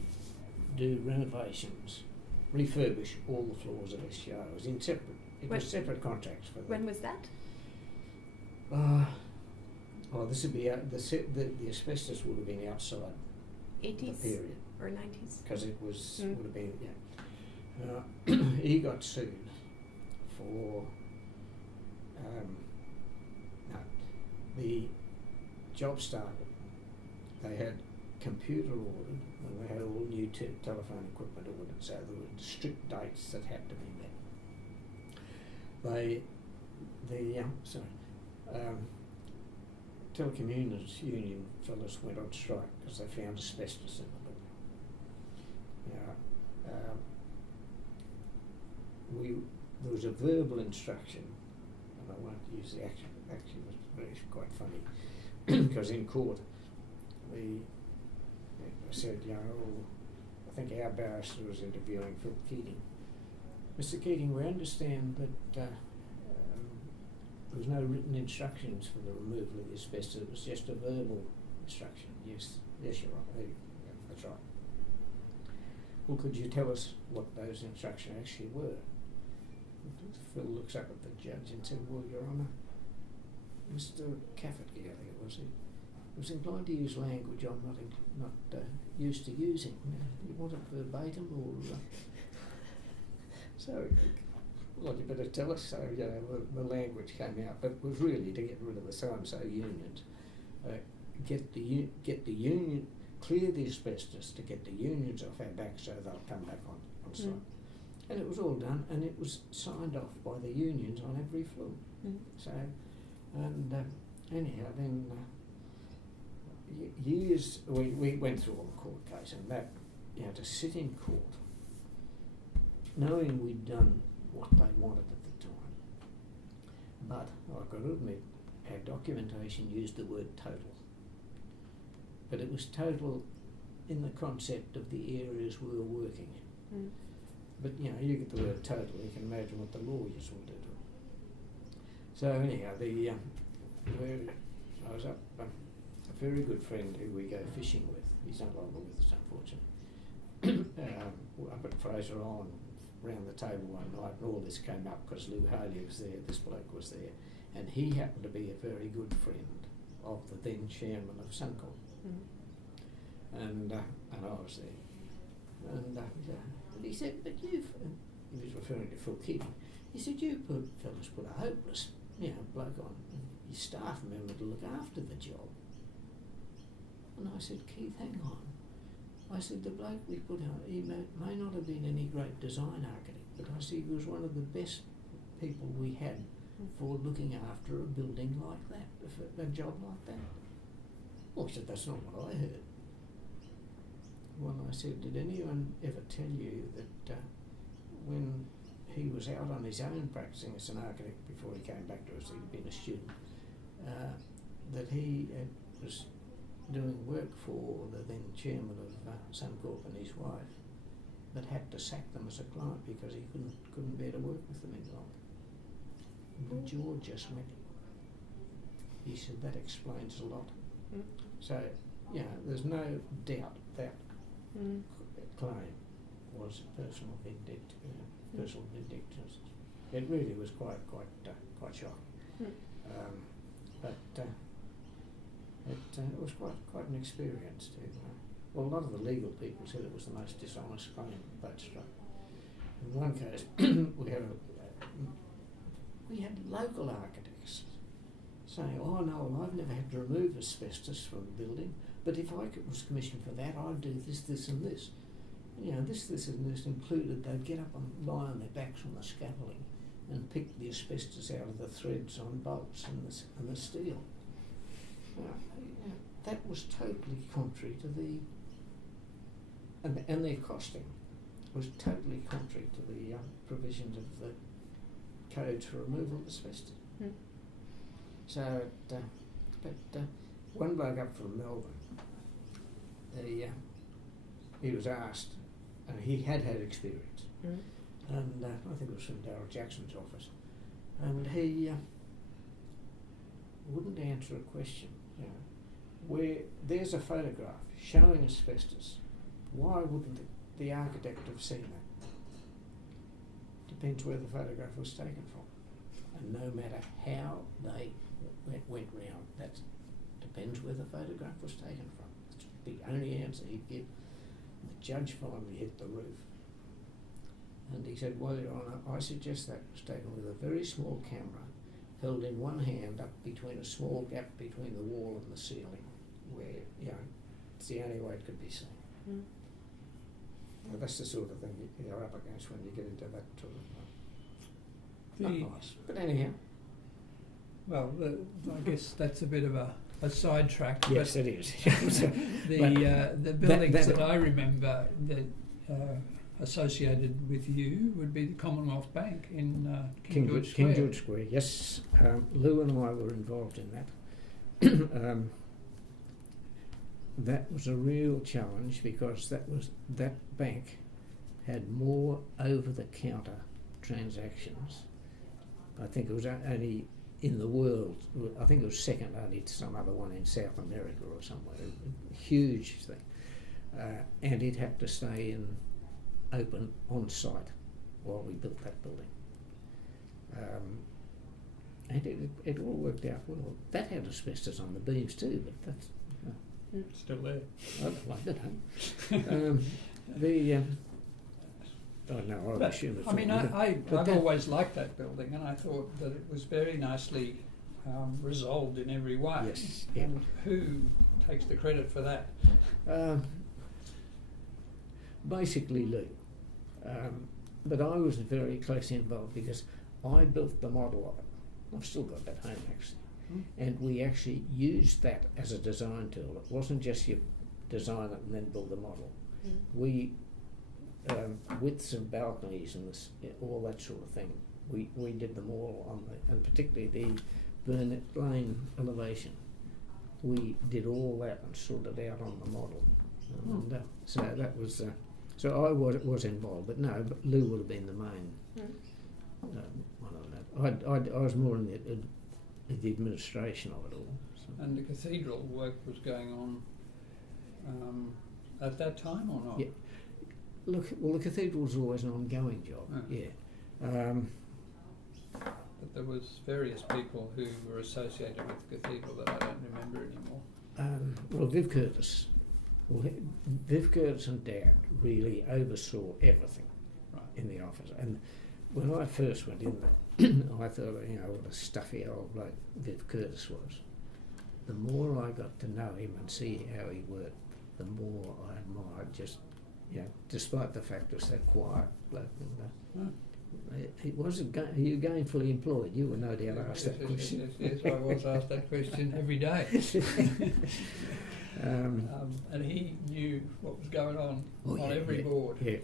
do renovations, refurbish all the floors of SGIO. It was in separate. Was separate contracts for them. When was that? This would be the asbestos would have been outside 80s the period or 90s? because it was would have been he got sued for the job started. They had computer ordered and they had all new telephone equipment ordered, so there were strict dates that had to be met. Telecommunications union fellows went on strike because they found asbestos in the building. There was a verbal instruction, and I won't use the action. Actually, it was quite funny because in court, I said, I think our barrister was interviewing Phil Keating. Mr. Keating, we understand that there was no written instructions for the removal of the asbestos. It was just a verbal instruction. Yes, you're right. Yeah, that's right. Well, could you tell us what those instructions actually were? Phil looks up at the judge and said, well, Your Honour, Mr. Cafferty, I think it was inclined to use language I'm not used to using. You want it verbatim or... So, well, you better tell us. So, the language came out, but it was really to get rid of the so-and-so unions. Get the union, clear the asbestos to get the unions off our back so they'll come back on site. And it was all done, and it was signed off by the unions on every floor. So, and anyhow, then years we went through all the court case, and that to sit in court, knowing we'd done what they wanted at the time, But I've got to admit, our documentation used the word total. But it was total in the concept of the areas we were working in. Mm. But you know, you get the word total, you can imagine what the lawyers will do to it. So anyhow, I was up, a very good friend who we go fishing with, he's no longer with us unfortunately, up at Fraser Island, round the table one night, and all this came up because Lou Haley was there, this bloke was there, and he happened to be a very good friend of the then chairman of Suncorp. Mm. And I was there. And he said, but he was referring to Phil Keating, he said, you fellas put a hopeless, bloke on your staff member to look after the job. And I said, Keith, hang on. I said, the bloke we put on, he may not have been any great design architect, but I said he was one of the best people we had for looking after a building like that, a job like that. Well, he said, that's not what I heard. Well, I said, did anyone ever tell you that when he was out on his own practicing as an architect before he came back to us, he'd been a student, that he was doing work for the then chairman of Suncorp and his wife, but had to sack them as a client because he couldn't bear to work with them any longer. The jaw just went. He said that explains a lot. Mm. So, there's no doubt that claim was personal vindictiveness. It really was quite shocking. But it was quite an experience too. Well, a lot of the legal people said it was the most dishonest claim they'd struck. In one case, we had local architects saying, oh no, well, I've never had to remove asbestos from a building, but if I was commissioned for that, I'd do this, this and this. This and this included they'd get up and lie on their backs on the scaffolding and pick the asbestos out of the threads on bolts and the steel. That was totally contrary to and their costing was totally contrary to the provisions of the codes for removal of asbestos. Mm. So, one bloke up from Melbourne, he was asked, and he had experience, and I think it was from Darryl Jackson's office, and he wouldn't answer a question. Where there's a photograph showing asbestos, why wouldn't the architect have seen that? Depends where the photograph was taken from. And no matter how they went round, that depends where the photograph was taken from. That's the only answer he'd give. The judge finally hit the roof. And he said, well, Your Honour, I suggest that was taken with a very small camera held in one hand up between a small gap between the wall and the ceiling, where, it's the only way it could be seen. Mm. Now, that's the sort of thing you're up against when you get into that sort of not nice. But anyhow. Well, I guess that's a bit of a sidetrack. Yes, it is. The buildings that I remember that associated with you would be the Commonwealth Bank in King George Square. King George Square, yes. Lou and I were involved in that. That was a real challenge because that bank had more over-the-counter transactions. I think it was only in the world. I think it was second only to some other one in South America or somewhere. A huge thing, and it had to stay open on site while we built that building. And it all worked out well. That had asbestos on the beams too, but that's still there. I don't like it, I assume it's I've always liked that building, and I thought that it was very nicely resolved in every way. Yes. And who takes the credit for that? Basically Lou. But I was very closely involved because I built the model of it. I've still got that home actually. And we actually used that as a design tool. It wasn't just you design it and then build the model. We, widths of balconies and all that sort of thing we did them all on and particularly the Burnett Lane elevation. We did all that and sorted it out on the model. And, so that was, so I was involved, but no, but Lou would have been the main one of that. I was more in the administration of it all. So. And the cathedral work was going on at that time or not? Yeah. Look, well, the cathedral was always an ongoing job. But there was various people who were associated with the cathedral that I don't remember anymore. Well, Viv Curtis. Well, Viv Curtis and Dad really oversaw everything in the office. And when I first went in there, I thought, what a stuffy old bloke Viv Curtis was. The more I got to know him and see how he worked, the more I admired despite the fact he was so quiet bloke. He wasn't. Are you gainfully employed? You were no doubt asked that question. Yes, I was asked that question every day. And he knew what was going on every board. Yeah.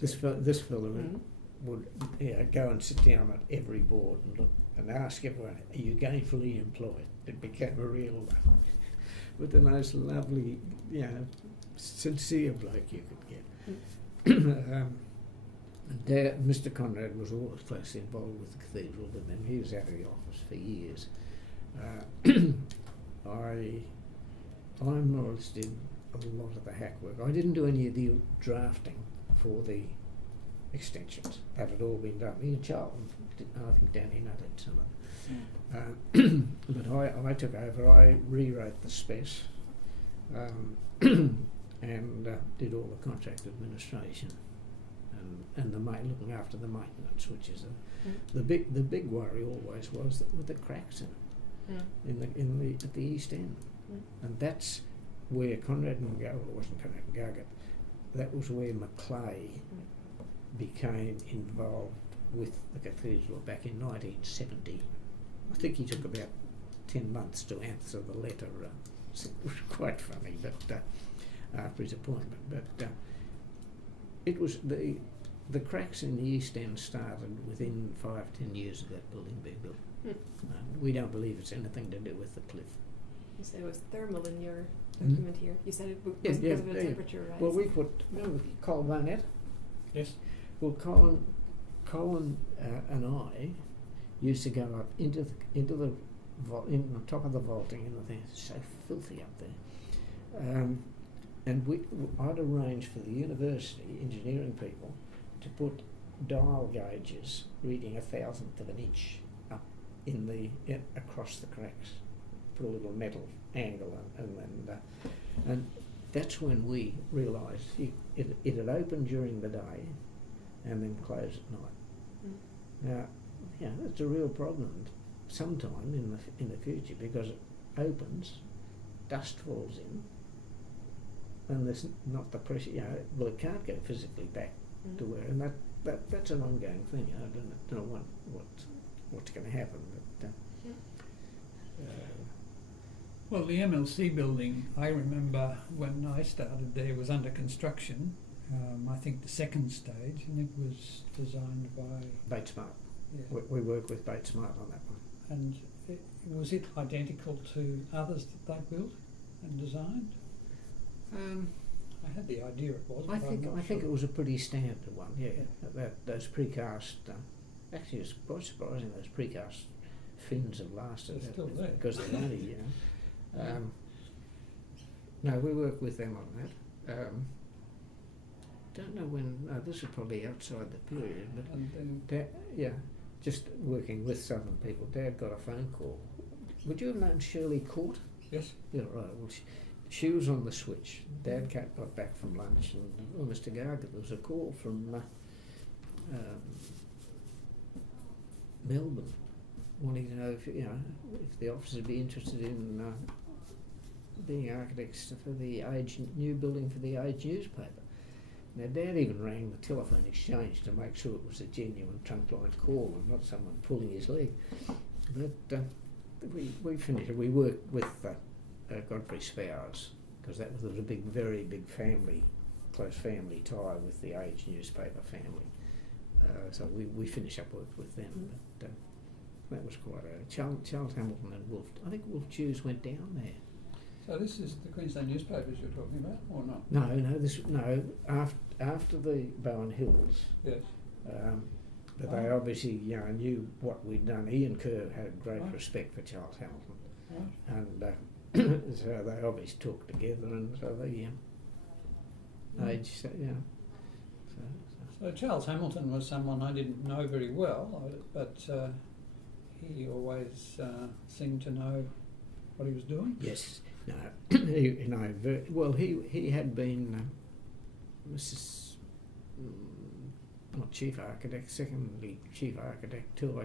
This fella would go and sit down at every board and look and ask everyone, "Are you gainfully employed?" It became a real, with the most lovely, sincere bloke you could get. Mr. Conrad was always closely involved with the cathedral, but then he was out of the office for years. I more or less did a lot of the hack work. I didn't do any of the drafting for the extensions. That had all been done. Me and Charlton, I think Janina did some of it. But I took over. I rewrote the specs and did all the contract administration. And looking after the maintenance, which is the big worry always was that with the cracks in it, at the east end, and that's where Conrad and Gargett, well, it wasn't Conrad and Gargett, that was where Maclay became involved with the cathedral back in 1970. I think he took about 10 months to answer the letter. It was quite funny, but after his appointment, but. It was the cracks in the east end started within 5-10 years of that building being built. We don't believe it's anything to do with the cliff. You said it was thermal in your document here. You said it was because of the temperature rise. Well, we put Colin Barnett. Yes. Well, Colin and I used to go up into the on top of the vaulting and the thing. It's so filthy up there. And I'd arranged for the university engineering people to put dial gauges reading 1,000th of an inch up across the cracks. Put a little metal angle and that's when we realised it had opened during the day and then closed at night. Now, that's a real problem sometime in the future because it opens, dust falls in. And there's not the pressure, it can't go physically back to where, and that's an ongoing thing. I don't know what's going to happen. But, well, the MLC building, I remember when I started there, was under construction. I think the second stage, and it was designed by Bates Smart. Yeah. We work with Bates Smart on that one. And was it identical to others that they built and designed? I had the idea it was. I think it was a pretty standard one. Yeah. Those precast. Actually, it's quite surprising those precast fins have lasted. They're still there because they're only. No, we work with them on that. Don't know when. No, this is probably outside the period, but and then just working with Southern people. Dad got a phone call. Would you have known Shirley Court? Yes. Yeah, right. Well, she was on the switch. Dad got back from lunch, and Mr. Gargett, there was a call from Melbourne, wanting to know if the officers would be interested in being architects for the Age new building for the Age newspaper. Now, Dad even rang the telephone exchange to make sure it was a genuine trunk-line call and not someone pulling his leg. But we finished. We worked with Godfrey Spowers because there was a very big family, close family tie with the Age newspaper family. So we finish up work with them. But that was quite a... Charles Hamilton and Wolf... I think Wolf Jews went down there. So this is the Queensland newspapers you're talking about, or not? No. After the Bowen Hills. Yes. But they obviously, knew what we'd done. Ian Kerr had great respect for Charles Hamilton, and so they obviously talked together, and so they just, So Charles Hamilton was someone I didn't know very well, but he always seemed to know what he was doing. Yes. No. He had been Mrs. Not chief architect, secondly chief architect to the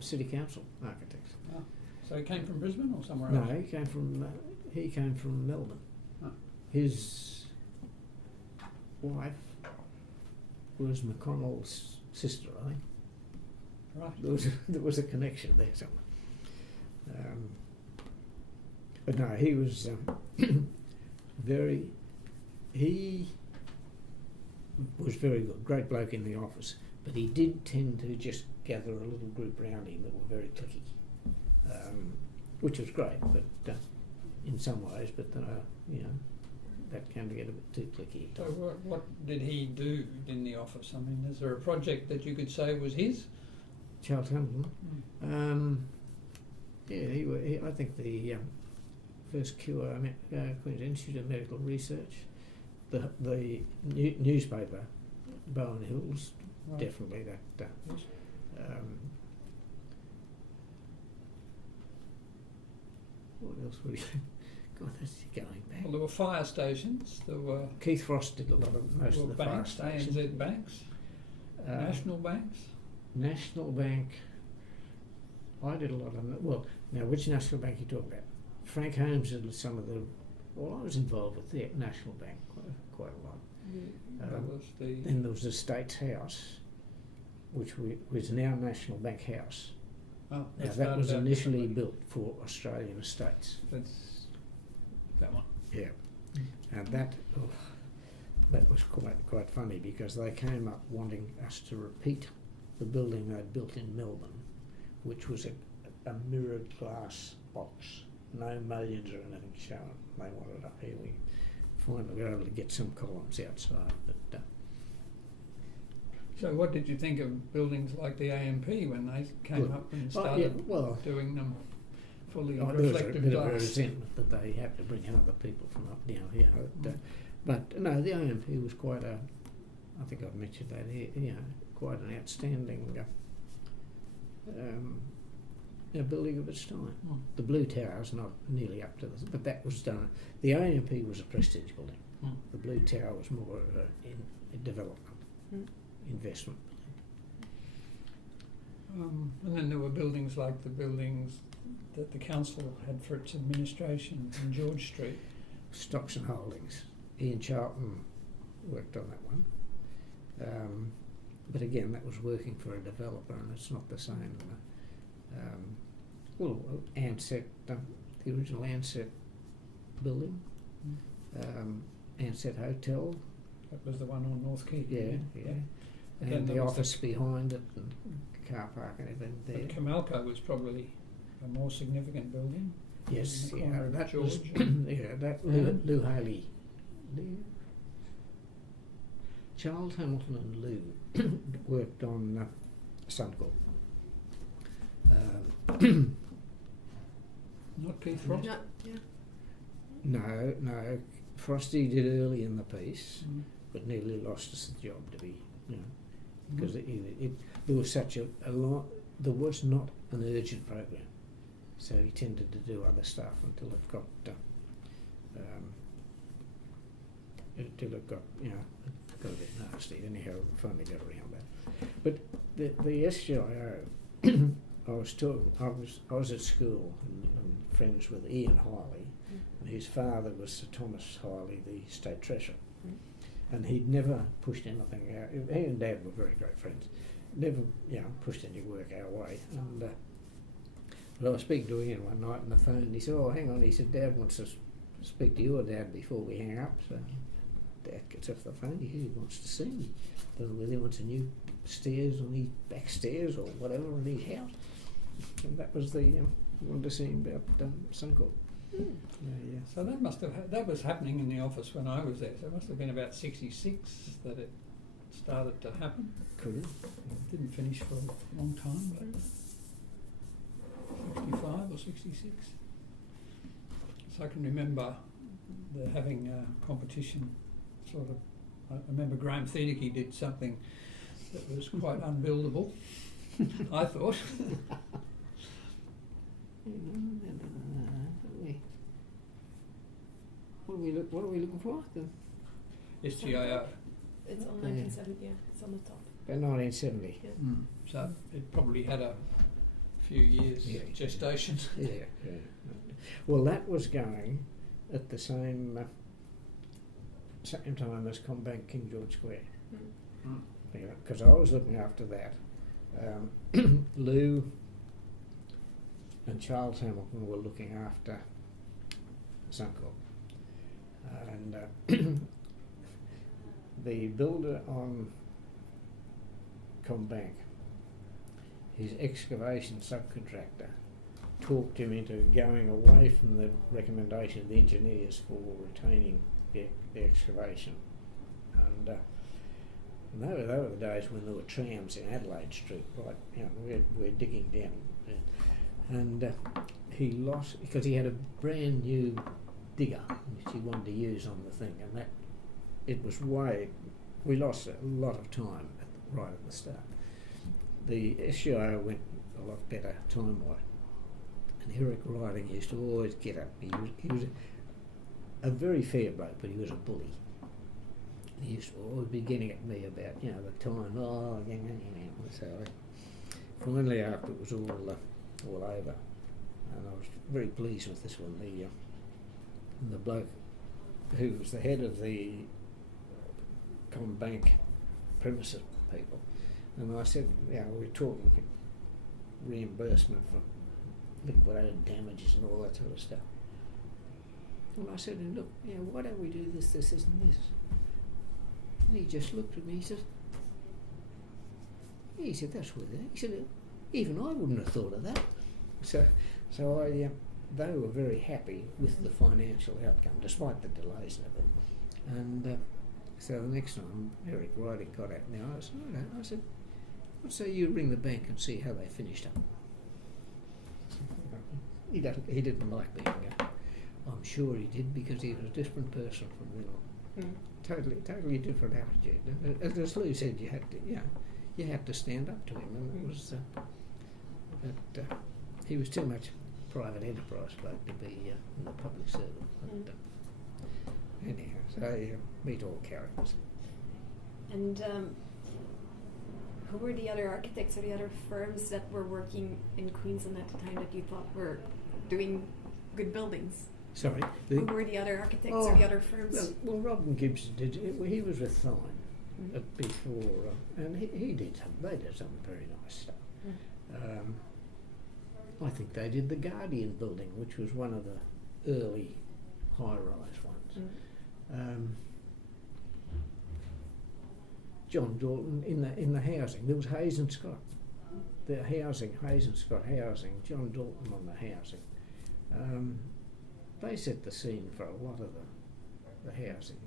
city council architects. Oh. So he came from Brisbane or somewhere else? No, he came from Melbourne. Oh. His wife was McConnell's sister, I think. Right. There was a connection there somewhere. But no, he was he was very good, great bloke in the office, but he did tend to just gather a little group round him that were very cliquey, which was great, but in some ways, but that can get a bit too cliquey. So what did he do in the office? I mean, is there a project that you could say was his? Charles Hamilton? I think the first Queensland Institute of Medical Research, the newspaper, Bowen Hills, right. Definitely that. Yes. What else would he... God, that's going back. Well, there were fire stations. There were... Keith Frost did a lot of most of the banks, fire stations. ANZ banks, national banks. National Bank. I did a lot of... Well, now, which National Bank are you talking about? Frank Holmes did some of the... Well, I was involved with the National Bank quite a lot. Then there was the States House, which was now National Bank House. Oh, now that was initially built for Australian estates. That's that one. Yeah, and that was quite funny because they came up wanting us to repeat the building they'd built in Melbourne, which was a mirrored glass box. No mullions or anything shown. They wanted it up here. We finally were able to get some columns outside. But so, what did you think of buildings like the AMP when they came up and started doing them fully reflective there was a bit glass? of resentment that they had to bring in other people from up down here. But no, the AMP was quite a. I think I've mentioned that here. Quite an outstanding. Building of its time. The Blue Tower is not nearly up to this, but that was done. The AMP was a prestige building. The Blue Tower was more in development, investment. And then there were buildings like the buildings that the council had for its administration in George Street. Stocks and Holdings. Ian Charlton worked on that one. But again, that was working for a developer, and it's not the same. Ansett, the original Ansett building, Ansett Hotel. That was the one on North Quay. Yeah. And the office behind it, and car park and everything there. But Camalco was probably a more significant building. Yes, that George. was Lou Haley. Charles Hamilton and Lou worked on Suncorp. Not Keith Frost? No. Frosty did early in the piece, but nearly lost us the job because there was such a lot. There was not an urgent program, so he tended to do other stuff until it got got a bit nasty. Anyhow, finally got around that. But the SGIO. I was at school and friends with Ian Hiley, and his father was Sir Thomas Hiley, the State Treasurer, and he'd never pushed anything out. He and Dad were very great friends. Never, pushed any work our way. And but I was speaking to Ian one night on the phone, and he said, "Oh, hang on," he said, "Dad wants to speak to your dad before we hang up." So Dad gets off the phone. He wants to see me. don't know whether he wants a new stairs on his back stairs or whatever in his house. And that was the wanted to see him about Suncorp. Yeah. So that was happening in the office when I was there. So it must have been about 66 that it started to happen. Could have. It didn't finish for a long time, but 65 or 66. So I can remember having a competition, sort of. I remember Graham Thedeke did something that was quite unbuildable, I thought. What are we looking for? SGIO. It's on 1970, yeah, it's on the top. About 1970. Yeah. So it probably had a few years gestation. Yeah. Well, that was going at the same time as Combank King George Square. Because I was looking after that. Lou and Charles Hamilton were looking after Suncorp. And the builder on Combank, his excavation subcontractor, talked him into going away from the recommendation of the engineers for retaining the excavation. And they were the days when there were trams in Adelaide Street, right? We're digging down. And he lost, because he had a brand new digger which he wanted to use on the thing, and that we lost a lot of time right at the start. The SGIO went a lot better time-wise, and Eric Riding used to always get up. He was a very fair bloke, but he was a bully. He used to always be getting at me about the time. So finally, after it was all over, and I was very pleased with this one. The bloke who was the head of the Combank premises people, and I said, we're talking reimbursement for liquidated damages and all that sort of stuff. And I said to him, look, why don't we do this, and this? And he just looked at me, he said, that's worth it. He said, even I wouldn't have thought of that. So they were very happy with the financial outcome, despite the delays and everything. And so the next time Eric Riding got at me, I said, let's say you ring the bank and see how they finished up. He didn't like being I'm sure he did, because he was a different person from then on. Totally different attitude. And as Lou said, you had to stand up to him, and it was he was too much private enterprise bloke to be in the public service. But, anyhow, so meet all characters. And who were the other architects or the other firms that were working in Queensland at the time that you thought were doing good buildings? Sorry? Who were the other architects or the other firms? Well, Robin Gibson did. He was with Thine before, and they did some very nice stuff. I think they did the Guardian building, which was one of the early high-rise ones. John Dalton in the housing. There was Hayes and Scott. The housing, Hayes and Scott housing. John Dalton on the housing. They set the scene for a lot of the housing.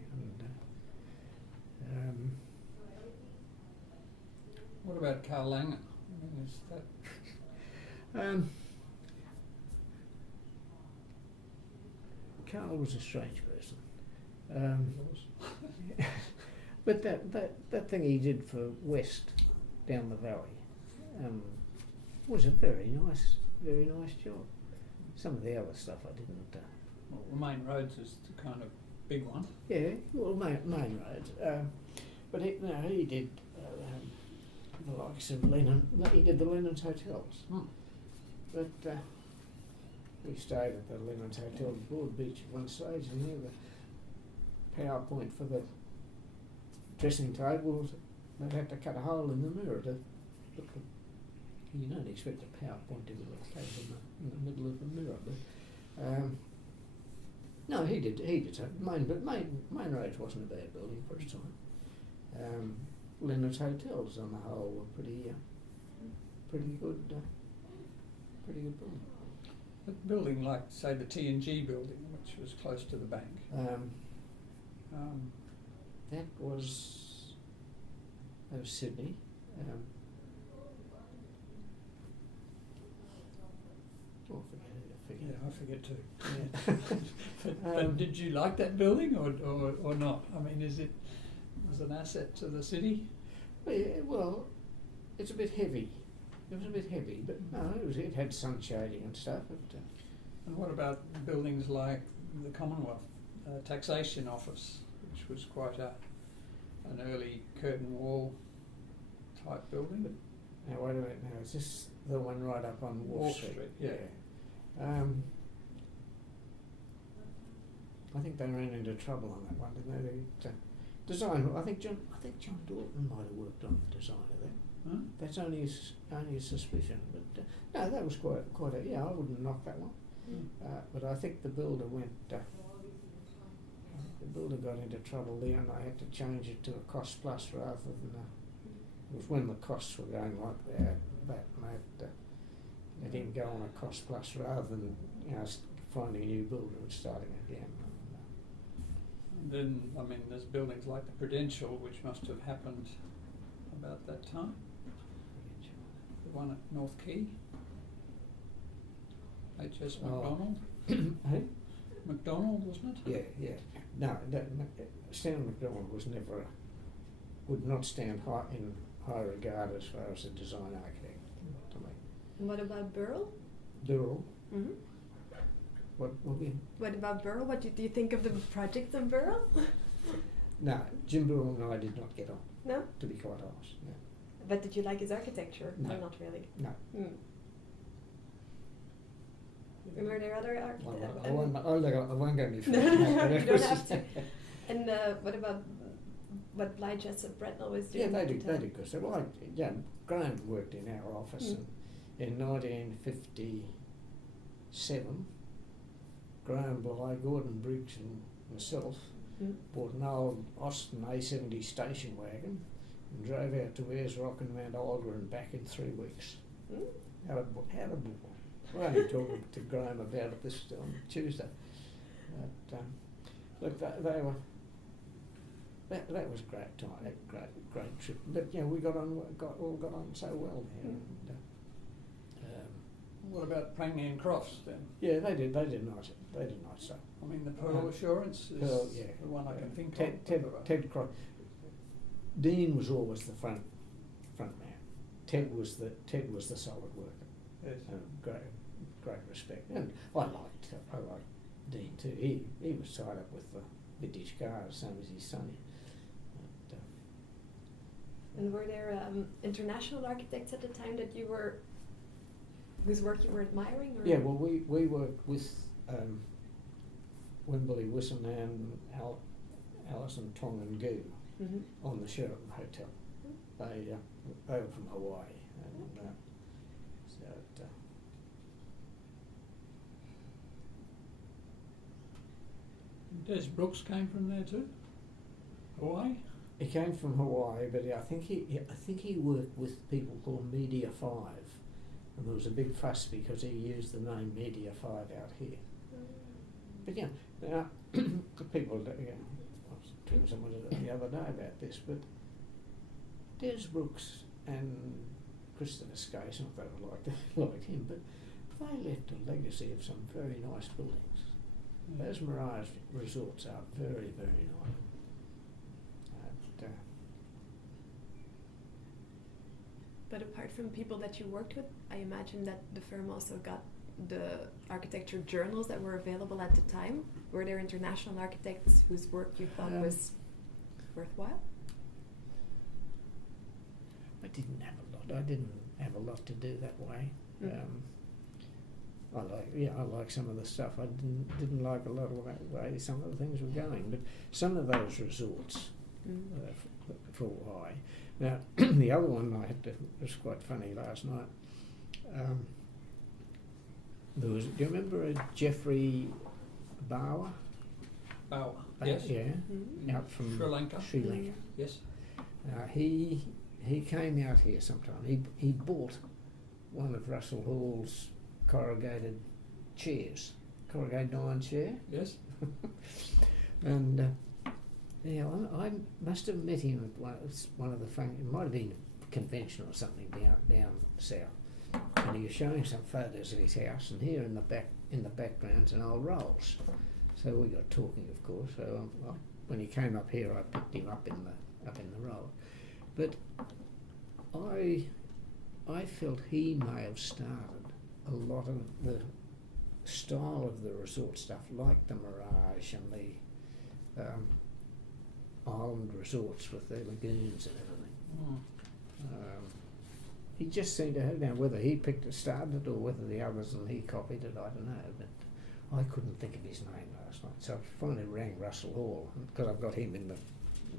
And what about Carl Langen? Is that? Carl was a strange person. But that thing he did for West down the valley was a very nice job. Some of the other stuff I didn't. Well, the main roads is the kind of big one. Yeah, well, main roads. But he did the likes of Lennon. He did the Lennon's hotels. But we stayed at the Lennon's Hotel at Broadbeach at one stage, and here the PowerPoint for the dressing tables, they'd have to cut a hole in the mirror to look at. You don't expect a PowerPoint to be located in the middle of the mirror, but no, he did so. Main roads wasn't a bad building for its time. Leonard's hotels on the whole were pretty good building. A building like, say, the T&G building, which was close to the bank. That was Sydney. I forget too. Yeah. but did you like that building or not? I mean, was it an asset to the city? Well, it's a bit heavy. It was a bit heavy, but no, it had sun shading and stuff. And what about buildings like the Commonwealth Taxation Office, which was quite an early curtain wall type building? Now wait a minute. Now is this the one right up on Wharf Street? Yeah. I think they ran into trouble on that one, didn't they? Design. I think John Dalton might have worked on the design of that. Huh? That's only a suspicion, but no, that was quite a. Yeah, I wouldn't knock that one. But I think the builder went. The builder got into trouble there, and I had to change it to a cost plus rather than. It was when the costs were going like that, and I had to let him go on a cost plus rather than finding a new builder and starting again. And then, I mean, there's buildings like the Prudential, which must have happened about that time. The one at North Quay. H.S. McDonald. Hey? McDonald, wasn't it? Yeah. No, Stanley McDonald would not stand in high regard as far as a design architect to me. And what about Burrell? Durrell. Mm-hmm. What about Burrell? What do you think of the project of Burrell? No, Jim Burrell and I did not get on. No? To be quite honest, no. But did you like his architecture? No. Or not really? No. And were there other architects? I won't go any further. No, you don't have to. And what about what Blythe of Bretnell was doing? Yeah, they did good. So, Graham worked in our office in 1957. Graham, Bly, Gordon Briggs and myself bought an old Austin A70 station wagon and drove out to Ayers Rock and Mount Alder and back in 3 weeks. Had a ball. We're only talking to Graham about it this on Tuesday. But, look, they were. That was a great time, a great trip. But we all got on so well there. What about Prangney and Crofts then? Yeah, they did nice stuff. I mean, the Pearl Assurance is the one I can think of. Ted Croft. Dean was always the front man. Ted was the solid worker. Yes. Great respect, and I liked Dean too. He was tied up with the vintage cars, same as his son. And were there international architects at the time that whose work you were admiring? Or? Yeah, well, we worked with Wimberley Wissenham, Alison Tong and Goo on the Sheraton Hotel. They were from Hawaii, and Des Brooks came from there too? Hawaii? He came from Hawaii, but I think he worked with people called Media 5, and there was a big fuss because he used the name Media 5 out here. But people, I was talking to someone the other day about this, but Des Brooks and Christopher Skase, not that I liked him, but they left a legacy of some very nice buildings. Those Mirage resorts are very, very nice. But apart from people that you worked with, I imagine that the firm also got the architecture journals that were available at the time. Were there international architects whose work you thought was worthwhile? I didn't have a lot to do that way. I like some of the stuff. I didn't like a lot of the way some of the things were going, but some of those resorts for Hawaii. Now the other one was quite funny last night. Do you remember Jeffrey Bauer? Bauer, yes. Yeah, out from Sri Lanka. Sri Lanka. Yes. He came out here sometime. He bought one of Russell Hall's corrugated iron chair. Yes. And I must have met him at one of the it might have been a convention or something down south. And he was showing some photos of his house, and here in the background's an old Rolls. So we got talking, of course. So when he came up here, I picked him up in the Rolls. But I felt he may have started a lot of the style of the resort stuff, like the Mirage and the island resorts with their lagoons and everything. He just seemed to have, now whether he started it or whether the others and he copied it, I don't know, but I couldn't think of his name last night. So I finally rang Russell Hall, because I've got him in the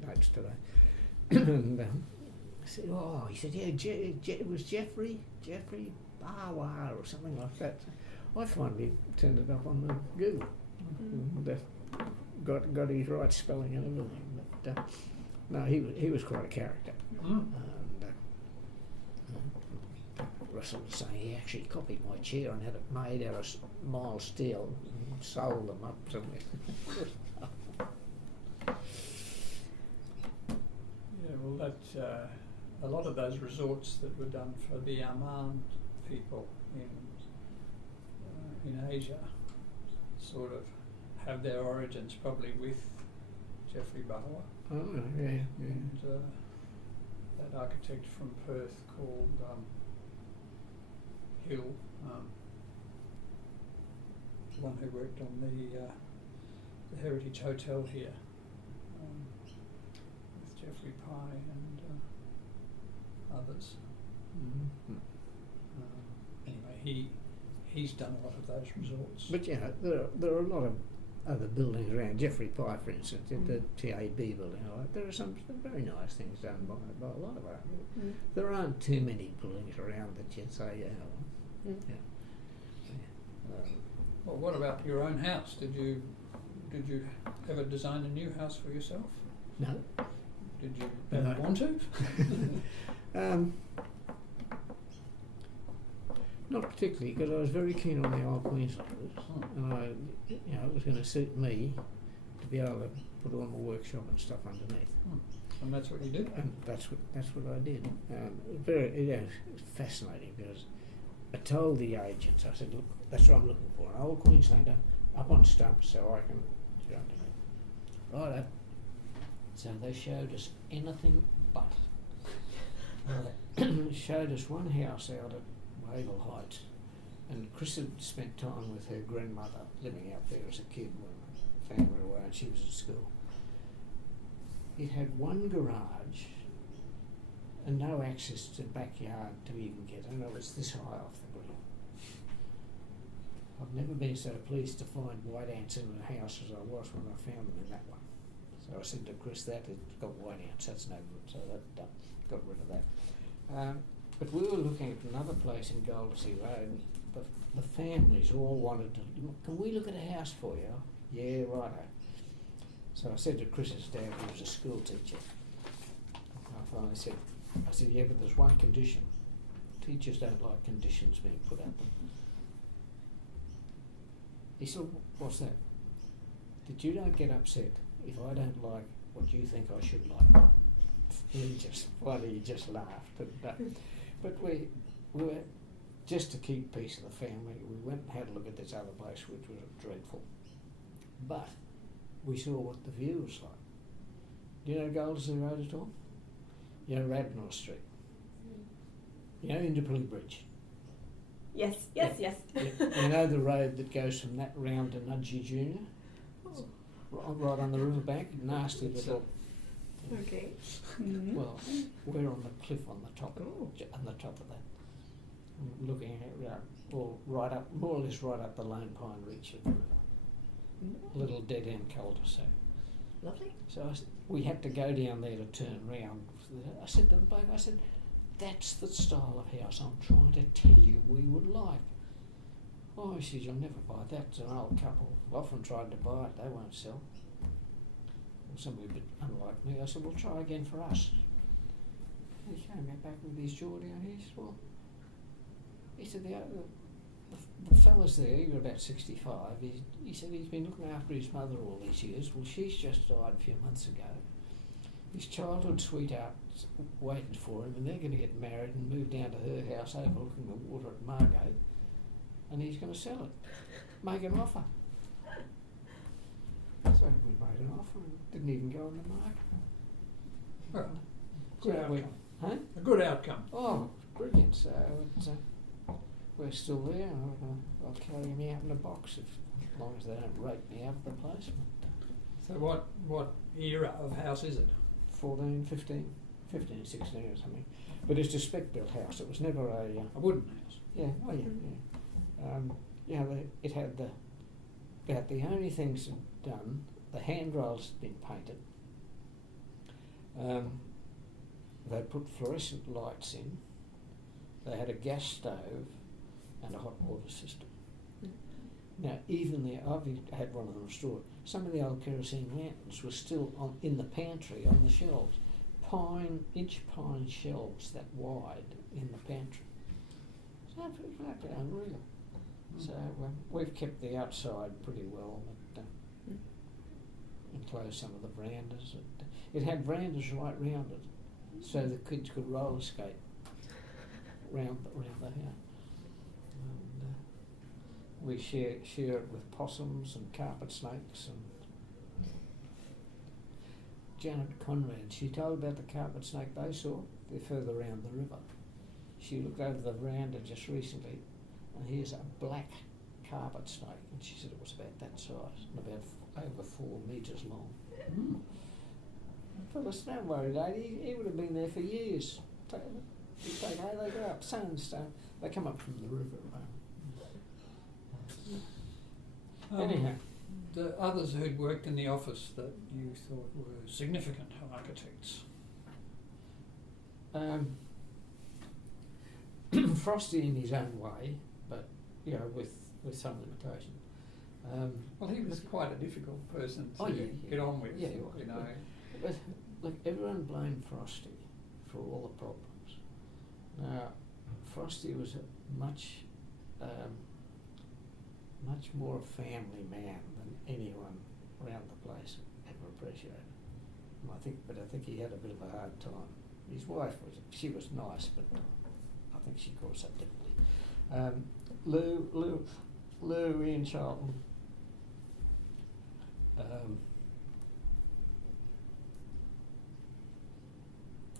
notes today. And I said, he said, yeah, it was Jeffrey Barwar or something like that. I finally turned it up on the Google. Got his right spelling and everything. But no, he was quite a character. And Russell was saying he actually copied my chair and had it made out of mild steel and sold them up somewhere. Yeah, well, that a lot of those resorts that were done for the Armand people in Asia sort of have their origins probably with Jeffrey Barwar. Oh, yeah. And that architect from Perth called Hill, the one who worked on the Heritage Hotel here with Jeffrey Pye and others. Anyway, he's done a lot of those resorts. But there are a lot of other buildings around. Jeffrey Pye, for instance, the TAB building. There are some very nice things done by a lot of art. There aren't too many buildings around that you'd say, Well, what about your own house? Did you ever design a new house for yourself? No. Did you ever want to? Not particularly, because I was very keen on the old Queenslanders, and it was going to suit me to be able to put all my workshop and stuff underneath. And that's what you did? And that's what I did. It's fascinating, because I told the agents, I said, look, that's what I'm looking for, an old Queenslander up on stumps so I can do underneath. Righto. So they showed us anything but. They showed us one house out at Riddel Heights, and Chris had spent time with her grandmother living out there as a kid when the family were away and she was at school. It had one garage and no access to the backyard to even get in. It was this high off the ground. I've never been so pleased to find white ants in a house as I was when I found them in that one. So I said to Chris, that it's got white ants, that's no good, so that got rid of that. But we were looking at another place in Gosseye Road, but the families all wanted to, can we look at a house for you? Yeah, righto. So I said to Chris's dad, who was a school teacher, I finally said, yeah, but there's one condition. Teachers don't like conditions being put at them. He said, what's that? That you don't get upset if I don't like what you think I should like. He just laughed. But we were, just to keep peace of the family, we went and had a look at this other place, which was dreadful. But we saw what the view was like. Do you know Gosseye Road at all? You know Radnor Street? You know Indooroopilly Bridge? Yes. You know the road that goes from that round to Nudgee Junior? Oh. Right on the riverbank, nasty little. Okay. Well, we're on the cliff on the top of that, looking at right up, more or less right up the Lone Pine Reach of the river. Little dead end cul-de-sac. Lovely. So we had to go down there to turn round. I said to the bloke, that's the style of house I'm trying to tell you we would like. Oh, he says, you'll never buy that. It's an old couple. I've often tried to buy it, they won't sell. Somebody a bit unlike me. I said, well, try again for us. he came back with his jaw down. He said, well, he said, the fella's there, he was about 65, he said he's been looking after his mother all these years. Well, she's just died a few months ago. His childhood sweetheart's waiting for him, and they're going to get married and move down to her house overlooking the water at Margate, and he's going to sell it, make an offer. So we made an offer and didn't even go on the market. Well, good So outcome. Huh? A good outcome. Oh, brilliant. So we're still there. I'll carry him out in a box as long as they don't rape me out of the place. So what era of house is it? 14, 15, 16 or something. But it's a spec-built house. It was never a wooden house. yeah, oh yeah. It had the only things done, the handrails had been painted. They put fluorescent lights in. They had a gas stove and a hot water system. Now, even I've had one of them restored. Some of the old kerosene lanterns were still in the pantry on the shelves. Inch pine shelves that wide in the pantry. So it was absolutely unreal. So we've kept the outside pretty well, but enclosed some of the verandas. It had verandas right round it, so the kids could roller skate round the house. And, we share it with possums and carpet snakes. And Janet Conrad, she told about the carpet snake they saw. They're further round the river. She looked over the veranda just recently, and here's a black carpet snake, and she said it was about that size and about over 4 metres long. Phyllis, don't worry, lady, he would have been there for years. They go up, sandstone. They come up from the river. Anyhow. The others who'd worked in the office that you thought were significant architects? Frosty in his own way, but with some limitation. Well, he was quite a difficult person to get on with. Yeah, he was. You know. But look, everyone blamed Frosty for all the problems. Now, Frosty was a much more a family man than anyone around the place ever appreciated. And I think he had a bit of a hard time. His wife was nice, but I think she caused that difficulty. Lou, Ian Charlton.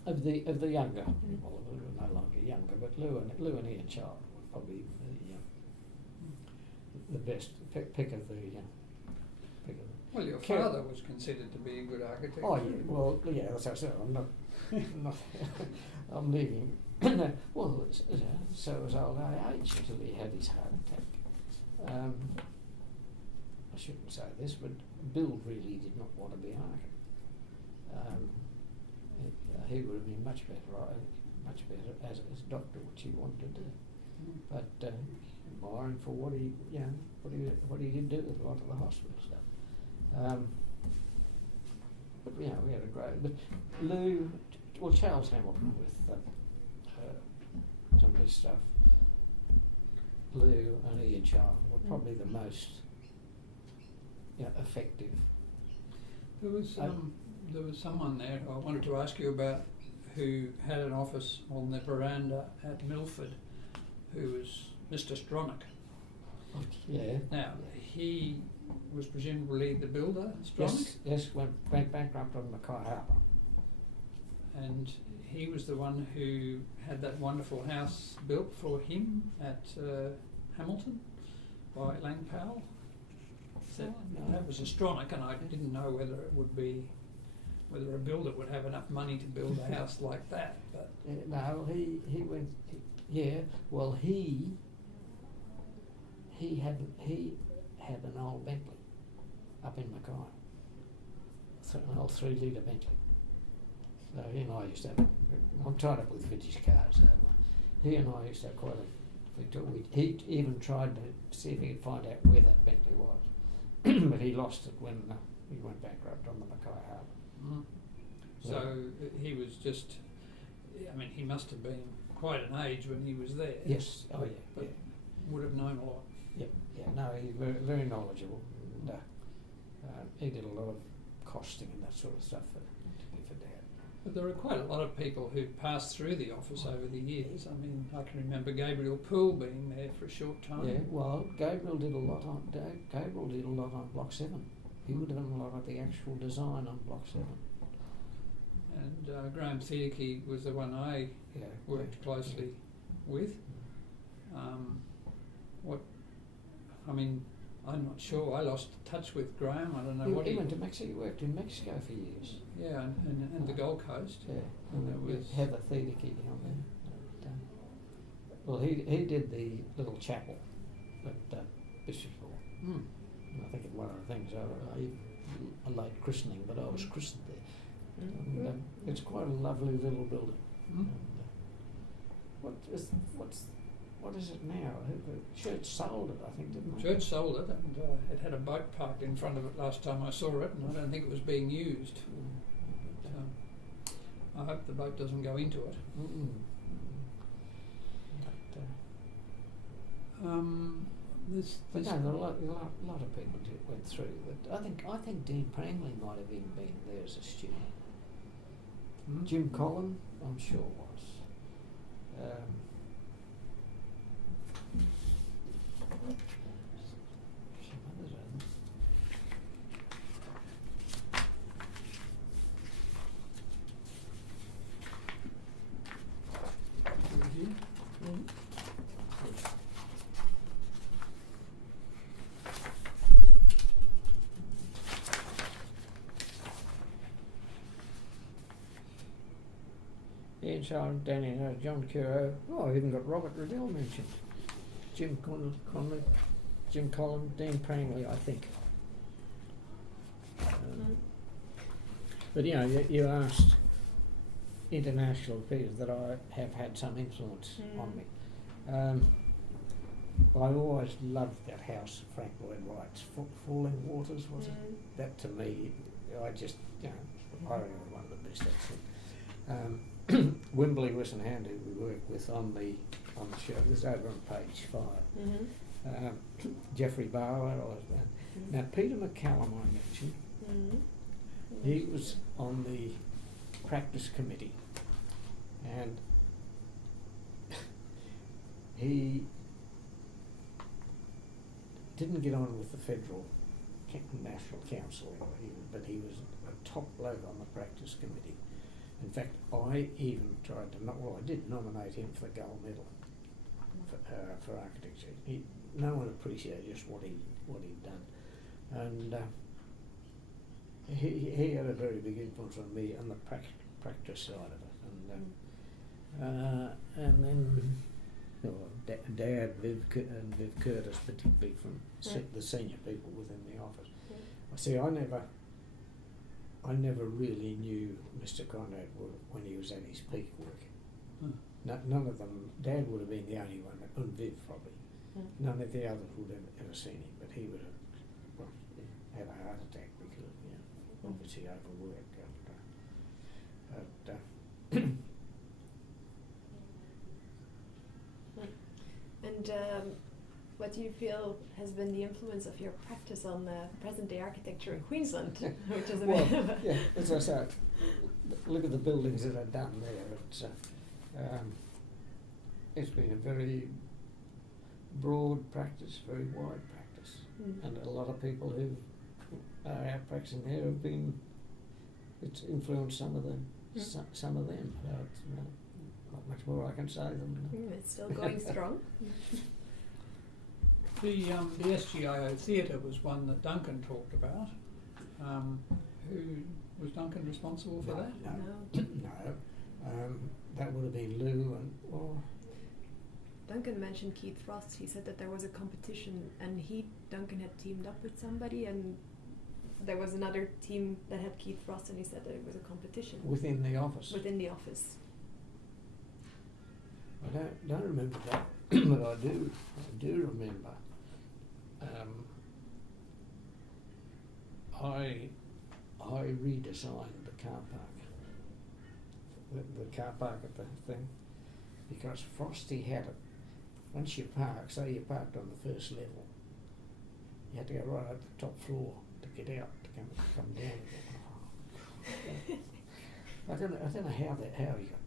Of the younger, well, we were no longer younger, but Lou and Ian Charlton were probably the best pick of the. Well, your father was considered to be a good architect. Oh yeah, well yeah, that's how I said. I'm leaving. Well, so it was old age until he had his heart attack. I shouldn't say this, but Bill really did not want to be an architect. He would have been much better as a doctor, which he wanted to do. But admire him for what he did do with a lot of the hospital stuff. But we had a great. But Lou, well, Charles Hamilton with some of his stuff. Lou and Ian Charlton were probably the most effective. There was someone there I wanted to ask you about who had an office on the veranda at Milford, who was Mr. Stronach. Yeah. Now, he was presumably the builder, Stronach? Yes, went bankrupt on Mackay Harbour. And he was the one who had that wonderful house built for him at Hamilton by Lang Powell. That was a Stronach, and I didn't know whether a builder would have enough money to build a house like that. But no, he went. Well, he had an old Bentley up in Mackay, an old 3-litre Bentley. So he and I used to have. I'm tied up with vintage cars. So he and I used to have quite a. He even tried to see if he could find out where that Bentley was, but he lost it when he went bankrupt on the Mackay Harbour. So he was just I mean, he must have been quite an age when he was there. Yes, oh yeah, But yeah. would have known a lot. Yeah, no, he's very, very knowledgeable. And, he did a lot of costing and that sort of stuff for Dad. But there are quite a lot of people who passed through the office over the years. I mean, I can remember Gabriel Poole being there for a short time. Yeah, well, Gabriel did a lot on Block 7. He would have done a lot of the actual design on Block 7. And Graham Thieke was the one I worked closely with. I'm not sure. I lost touch with Graham. I don't know what he went to Mexico. He worked in Mexico for years. Yeah, and the Gold Coast. Yeah, and there was Heather Thieke on there. Well, he did the little chapel at Bishopsville. And I think it's one of the things I late christening, but I was christened there. And, it's quite a lovely little building. And, what is it now? The church sold it, I think, didn't it? Church sold it, and it had a boat parked in front of it last time I saw it, and I don't think it was being used. But, I hope the boat doesn't go into it. But no, there are a lot of people went through. But I think Dean Prangley might have even been there as a student. Jim Collin, I'm sure was. Some others, I think. Ian Silent, Danny, John Curo. Oh, I've even got Robert Riddel mentioned. Jim Conley, Jim Collin, Dean Prangley, I think. But you know, you asked international people that I have had some influence on me. I've always loved that house, Frank Lloyd Wright's Falling Waters, was it? That to me, I just, you know, I remember one of the best I've seen. Wimberley Wissenhand, who we worked with on the show, this is over on page 5. Jeffrey Barlow. Now Peter McCallum I mentioned. He was on the practice committee, and he didn't get on with the Federal National Council, but he was a top bloke on the practice committee. In fact, I even tried to, I did nominate him for the gold medal for architecture. No one appreciated just what he'd done, and he had a very big influence on me on the practice side of it, and then Dad, Viv Curtis, particularly from the senior people within the office. See, I never really knew Mr. Conrad when he was at his peak work. None of them. Dad would have been the only one, and Viv probably. None of the others would have ever seen him, but he would have had a heart attack because of, obviously overwork. And what do you feel has been the influence of your practice on present-day architecture in Queensland, which is a bit of a... Yeah, as I say, look at the buildings that are done there. It's been a very broad practice, very wide practice, and a lot of people who are out practicing there have been. It's influenced some of them. Some of them. Not much more I can say than. It's still going strong. The SGIO Theatre was one that Duncan talked about. Who was Duncan responsible for that? No. That would have been Lou or. Duncan mentioned Keith Frost. He said that there was a competition, and Duncan had teamed up with somebody, and there was another team that had Keith Frost, and he said that it was a competition within the office. Within the office. I don't remember that, but I do remember. I redesigned the car park the car park at the thing, because Frosty had it. Once you park, say you parked on the first level, you had to go right up the top floor to get out to come down. I don't know how he got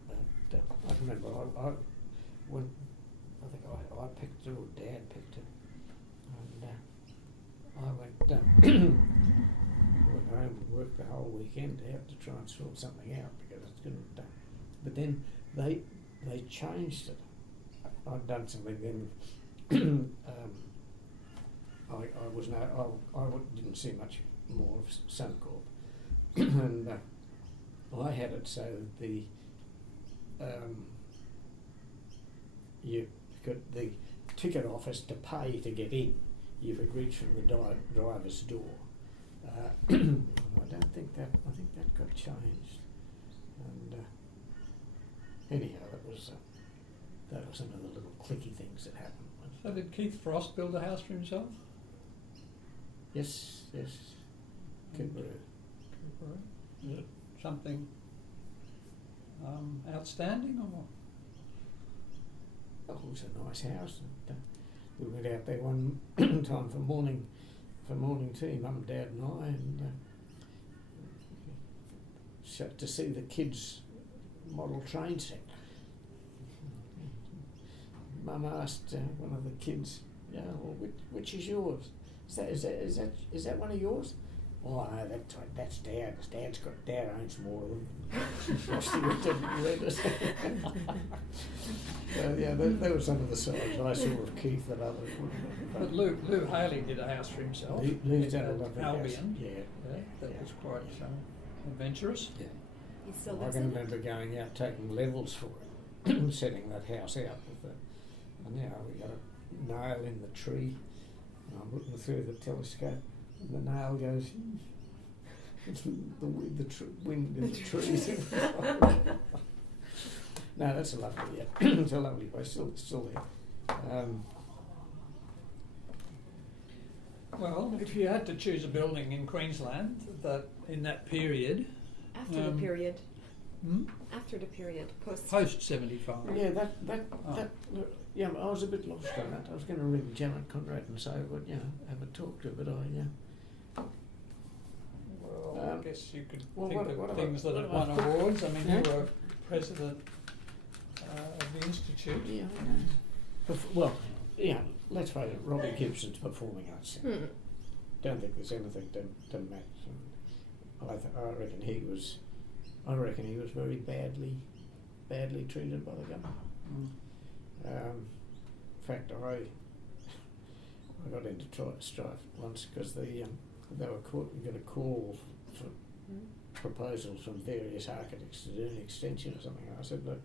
that. I remember I picked it, or Dad picked it, and I went home and worked the whole weekend out to try and sort something out because it's couldn't. But then they changed it. I'd done something then. I didn't see much more of Suncorp, and I had it so that the ticket office to pay to get in. You could reach from the driver's door. I don't think that. I think that got changed. And anyhow, that was some of the little clicky things that happened. So did Keith Frost build a house for himself? Yes. Kookaroo. Is it something outstanding or? Oh, it was a nice house. And, we went out there one time for morning tea, Mum, Dad, and I, and to see the kids' model train set. Mum asked one of the kids, well, which is yours? Is that one of yours? Oh no, that's Dad's. Dad owns more of them. Frosty looked at and read it. So yeah, they were some of the sides I saw of Keith that others wouldn't. But Lou Haley did a house for himself. Lou's done a lovely Albion. house. Yeah, that was quite adventurous. Yeah. He still I lives can in it? remember going out taking levels for it, setting that house out with the. And we got a nail in the tree, and I'm looking through the telescope, and the nail goes. the wind in the trees. No, that's a lovely. Yeah, it's a lovely place. Still there. Well, if you had to choose a building in Queensland that in that period. After the period. Hmm? After the period, post 75. Yeah, that. Yeah, I was a bit lost on that. I was going to ring Janet Conrad and say, well, have a talk to her, but Well, I guess you could well, think of things that have won awards. I mean, you were president of the institute. Yeah, I know. Well, let's face it, Robbie Gibson's Performing Arts Centre. Don't think there's anything to match. I reckon he was very badly treated by the government. In fact, I got into strife once because they were going to call for proposals from various architects to do an extension or something. And I said, look,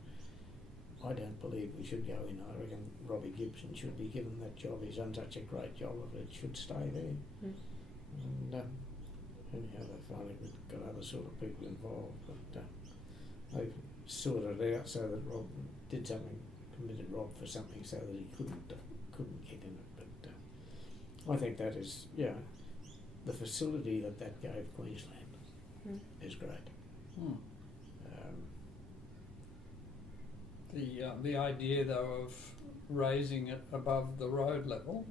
I don't believe we should go in. I reckon Robbie Gibson should be given that job. He's done such a great job of it. It should stay there. And anyhow, they finally got other sort of people involved, but they sorted it out so that Rob did something, committed Rob for something so that he couldn't get in it. But I think that is, the facility that gave Queensland is great. The idea, though, of raising it above the road level,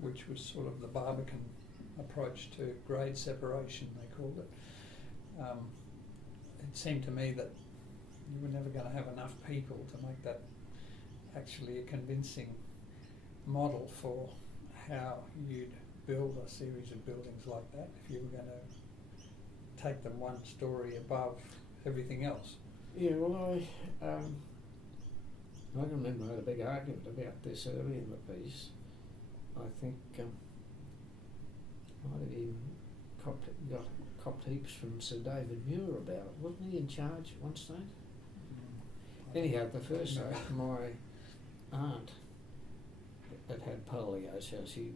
which was sort of the Barbican approach to grade separation, they called it. It seemed to me that you were never going to have enough people to make that actually a convincing model for how you'd build a series of buildings like that if you were going to take them one story above everything else. Yeah, well, I remember I had a big argument about this early in the piece. I think might have even copped heaps from Sir David Muir about it. Wasn't he in charge at one stage? Anyhow, the first day, my aunt that had polio, so she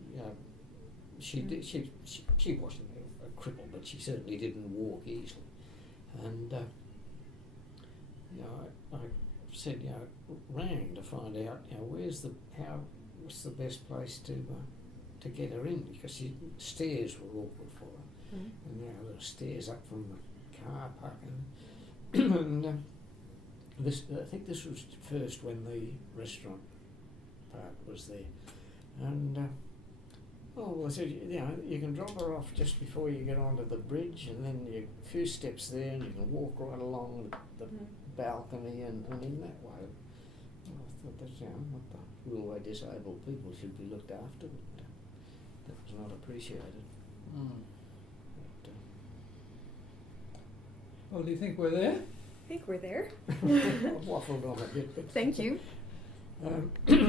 wasn't a cripple, but she certainly didn't walk easily. And I said, rang to find out, what's the best place to get her in, because stairs were awkward for her. And there were stairs up from the car park, and I think this was first when the restaurant part was there, and I said, you can drop her off just before you get onto the bridge, and then a few steps there, and you can walk right along the balcony, and in that way, I thought that's what the wheelway disabled people should be looked after, but that was not appreciated. But, Well, do you think we're there? I think we're there. I've waffled on a bit, but Thank you.